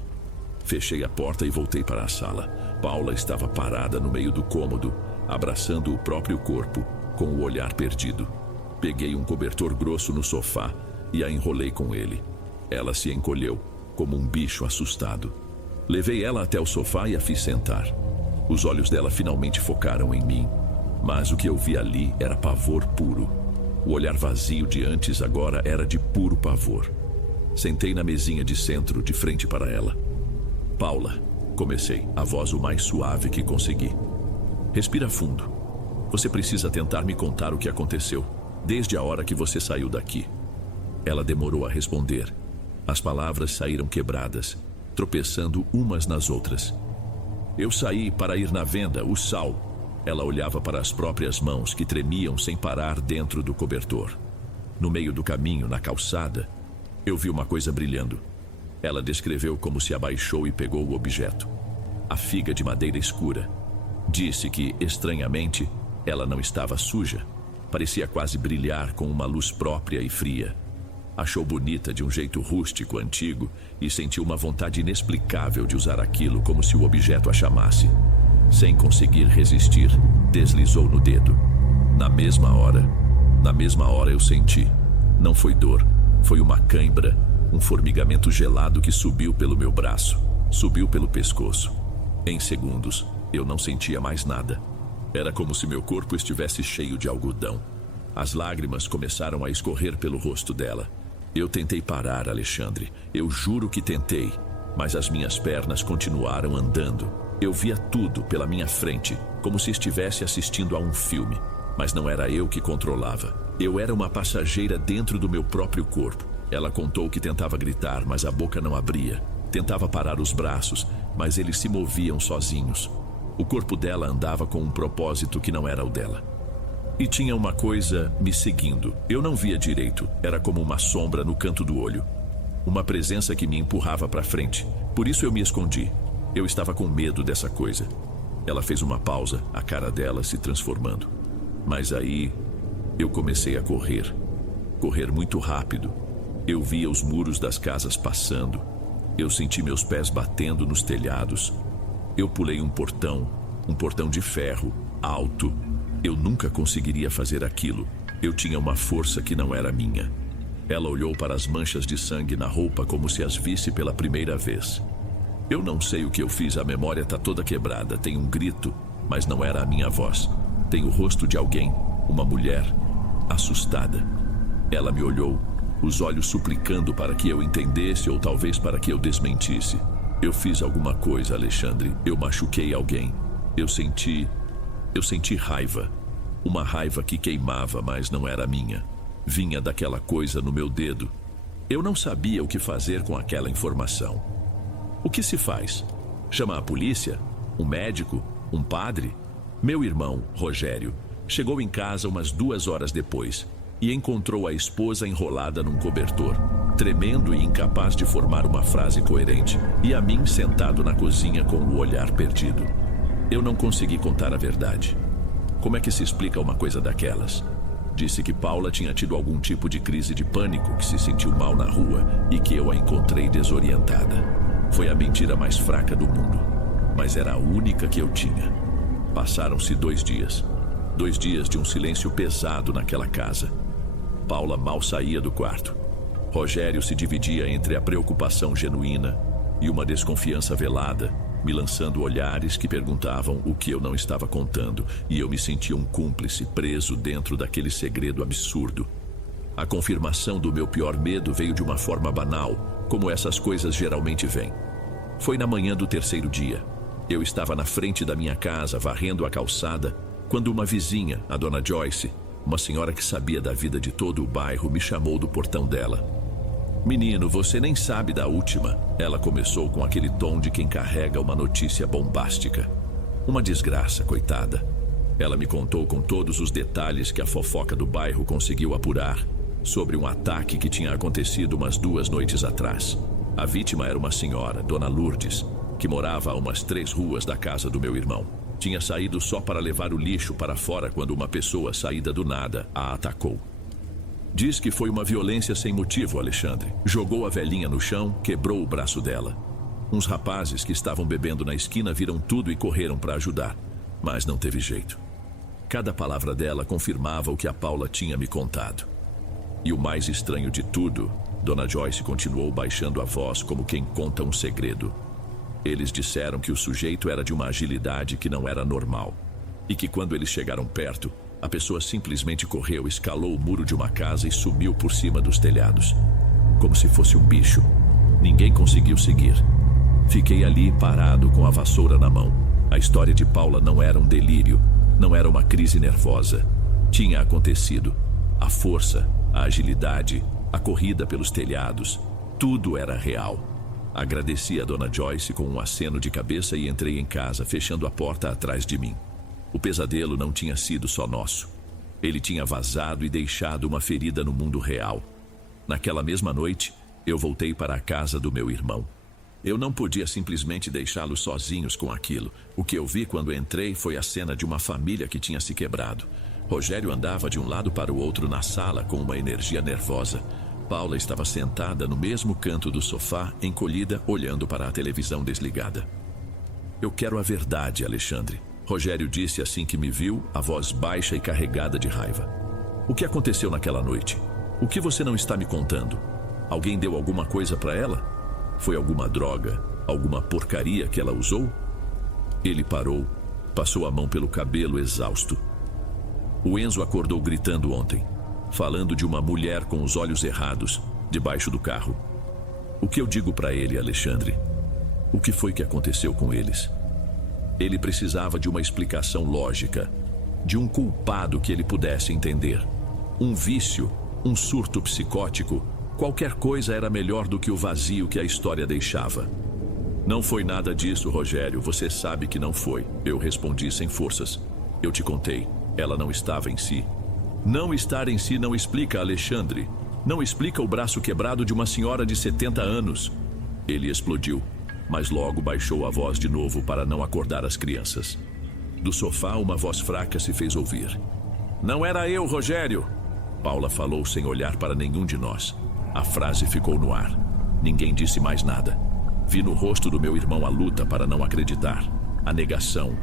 Fechei a porta e voltei para a sala. Paula estava parada no meio do cômodo, abraçando o próprio corpo, com o olhar perdido. Peguei um cobertor grosso no sofá e a enrolei com ele. Ela se encolheu, como um bicho assustado. Levei ela até o sofá e a fiz sentar. Os olhos dela finalmente focaram em mim, mas o que eu vi ali era pavor puro. O olhar vazio de antes agora era de puro pavor. Sentei na mesinha de centro, de frente para ela. Paula, comecei, a voz o mais suave que consegui. Respira fundo. Você precisa tentar me contar o que aconteceu, desde a hora que você saiu daqui. Ela demorou a responder. As palavras saíram quebradas, tropeçando umas nas outras. Eu saí para ir na venda, o sal. Ela olhava para as próprias mãos que tremiam sem parar dentro do cobertor. No meio do caminho, na calçada, eu vi uma coisa brilhando. Ela descreveu como se abaixou e pegou o objeto. A figa de madeira escura. Disse que, estranhamente, ela não estava suja. Parecia quase brilhar com uma luz própria e fria. Achou bonita de um jeito rústico, antigo, e sentiu uma vontade inexplicável de usar aquilo como se o objeto a chamasse. Sem conseguir resistir, deslizou no dedo. Na mesma hora eu senti. Não foi dor, foi uma cãibra, um formigamento gelado que subiu pelo meu braço, subiu pelo pescoço. Em segundos, eu não sentia mais nada. Era como se meu corpo estivesse cheio de algodão. As lágrimas começaram a escorrer pelo rosto dela. Eu tentei parar, Alexandre. Eu juro que tentei. Mas as minhas pernas continuaram andando. Eu via tudo pela minha frente, como se estivesse assistindo a um filme. Mas não era eu que controlava. Eu era uma passageira dentro do meu próprio corpo. Ela contou que tentava gritar, mas a boca não abria. Tentava parar os braços, mas eles se moviam sozinhos. O corpo dela andava com um propósito que não era o dela. E tinha uma coisa me seguindo. Eu não via direito. Era como uma sombra no canto do olho. Uma presença que me empurrava para frente. Por isso eu me escondi. Eu estava com medo dessa coisa. Ela fez uma pausa, a cara dela se transformando. Mas aí eu comecei a correr. Correr muito rápido. Eu via os muros das casas passando. Eu senti meus pés batendo nos telhados. Eu pulei um portão de ferro, alto. Eu nunca conseguiria fazer aquilo. Eu tinha uma força que não era minha. Ela olhou para as manchas de sangue na roupa como se as visse pela primeira vez. Eu não sei o que eu fiz, a memória está toda quebrada. Tem um grito, mas não era a minha voz. Tem o rosto de alguém, uma mulher, assustada. Ela me olhou, os olhos suplicando para que eu entendesse ou talvez para que eu desmentisse. Eu fiz alguma coisa, Alexandre. Eu machuquei alguém. Eu senti raiva. Uma raiva que queimava, mas não era minha. Vinha daquela coisa no meu dedo. Eu não sabia o que fazer com aquela informação. O que se faz? Chama a polícia? Um médico? Um padre? Meu irmão, Rogério, chegou em casa umas 2 horas depois e encontrou a esposa enrolada num cobertor, tremendo e incapaz de formar uma frase coerente, e a mim sentado na cozinha com o olhar perdido. Eu não consegui contar a verdade. Como é que se explica uma coisa daquelas? Disse que Paula tinha tido algum tipo de crise de pânico, que se sentiu mal na rua e que eu a encontrei desorientada. Foi a mentira mais fraca do mundo, mas era a única que eu tinha. Passaram-se 2 dias. 2 dias de um silêncio pesado naquela casa. Paula mal saía do quarto. Rogério se dividia entre a preocupação genuína e uma desconfiança velada, me lançando olhares que perguntavam o que eu não estava contando, e eu me sentia um cúmplice preso dentro daquele segredo absurdo. A confirmação do meu pior medo veio de uma forma banal, como essas coisas geralmente vêm. Foi na manhã do 3º dia. Eu estava na frente da minha casa, varrendo a calçada, quando uma vizinha, a dona Joyce, uma senhora que sabia da vida de todo o bairro, me chamou do portão dela. "Menino, você nem sabe da última." Ela começou com aquele tom de quem carrega uma notícia bombástica. Uma desgraça, coitada. Ela me contou com todos os detalhes que a fofoca do bairro conseguiu apurar sobre um ataque que tinha acontecido umas 2 noites atrás. A vítima era uma senhora, Dona Lourdes, que morava a umas 3 ruas da casa do meu irmão. Tinha saído só para levar o lixo para fora quando uma pessoa saída do nada a atacou. Diz que foi uma violência sem motivo, Alexandre. Jogou a velhinha no chão, quebrou o braço dela. Uns rapazes que estavam bebendo na esquina viram tudo e correram para ajudar, mas não teve jeito. Cada palavra dela confirmava o que a Paula tinha me contado. E o mais estranho de tudo, Dona Joyce continuou baixando a voz como quem conta um segredo. Eles disseram que o sujeito era de uma agilidade que não era normal, e que quando eles chegaram perto, a pessoa simplesmente correu, escalou o muro de uma casa e subiu por cima dos telhados, como se fosse um bicho. Ninguém conseguiu seguir. Fiquei ali parado com a vassoura na mão. A história de Paula não era um delírio, não era uma crise nervosa. Tinha acontecido. A força, a agilidade, a corrida pelos telhados, tudo era real. Agradeci a Dona Joyce com um aceno de cabeça e entrei em casa, fechando a porta atrás de mim. O pesadelo não tinha sido só nosso. Ele tinha vazado e deixado uma ferida no mundo real. Naquela mesma noite, eu voltei para a casa do meu irmão. Eu não podia simplesmente deixá-los sozinhos com aquilo. O que eu vi quando entrei foi a cena de uma família que tinha se quebrado. Rogério andava de um lado para o outro na sala com uma energia nervosa. Paula estava sentada no mesmo canto do sofá, encolhida, olhando para a televisão desligada. Eu quero a verdade, Alexandre. Rogério disse assim que me viu, a voz baixa e carregada de raiva. O que aconteceu naquela noite? O que você não está me contando? Alguém deu alguma coisa para ela? Foi alguma droga? Alguma porcaria que ela usou? Ele parou, passou a mão pelo cabelo exausto. O Enzo acordou gritando ontem, falando de uma mulher com os olhos errados, debaixo do carro. O que eu digo para ele, Alexandre? O que foi que aconteceu com eles? Ele precisava de uma explicação lógica, de um culpado que ele pudesse entender. Um vício, um surto psicótico, qualquer coisa era melhor do que o vazio que a história deixava. Não foi nada disso, Rogério, você sabe que não foi. Eu respondi sem forças. Eu te contei, ela não estava em si. Não estar em si não explica, Alexandre. Não explica o braço quebrado de uma senhora de 70 anos. Ele explodiu, mas logo baixou a voz de novo para não acordar as crianças. Do sofá, uma voz fraca se fez ouvir. Não era eu, Rogério! Paula falou sem olhar para nenhum de nós. A frase ficou no ar. Ninguém disse mais nada. Vi no rosto do meu irmão a luta para não acreditar, a negação.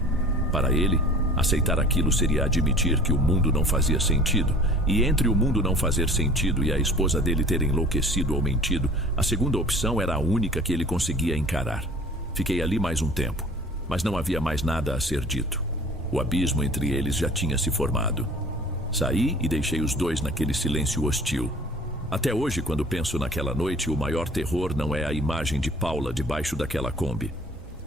Para ele, aceitar aquilo seria admitir que o mundo não fazia sentido. E entre o mundo não fazer sentido e a esposa dele ter enlouquecido ou mentido, a segunda opção era a única que ele conseguia encarar. Fiquei ali mais um tempo, mas não havia mais nada a ser dito. O abismo entre eles já tinha se formado. Saí e deixei os dois naquele silêncio hostil. Até hoje, quando penso naquela noite, o maior terror não é a imagem de Paula debaixo daquela Kombi.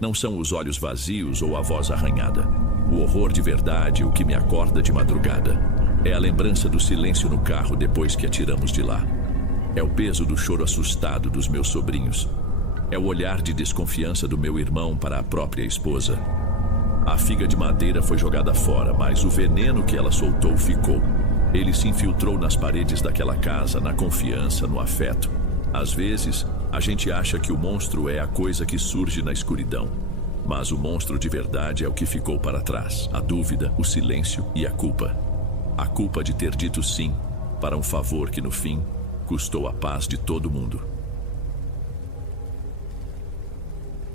Não são os olhos vazios ou a voz arranhada. O horror de verdade, o que me acorda de madrugada, é a lembrança do silêncio no carro depois que a tiramos de lá. É o peso do choro assustado dos meus sobrinhos. É o olhar de desconfiança do meu irmão para a própria esposa. A figa de madeira foi jogada fora, mas o veneno que ela soltou ficou. Ele se infiltrou nas paredes daquela casa, na confiança, no afeto. Às vezes, a gente acha que o monstro é a coisa que surge na escuridão. Mas o monstro de verdade é o que ficou para trás. A dúvida, o silêncio e a culpa. A culpa de ter dito sim para um favor que, no fim, custou a paz de todo mundo.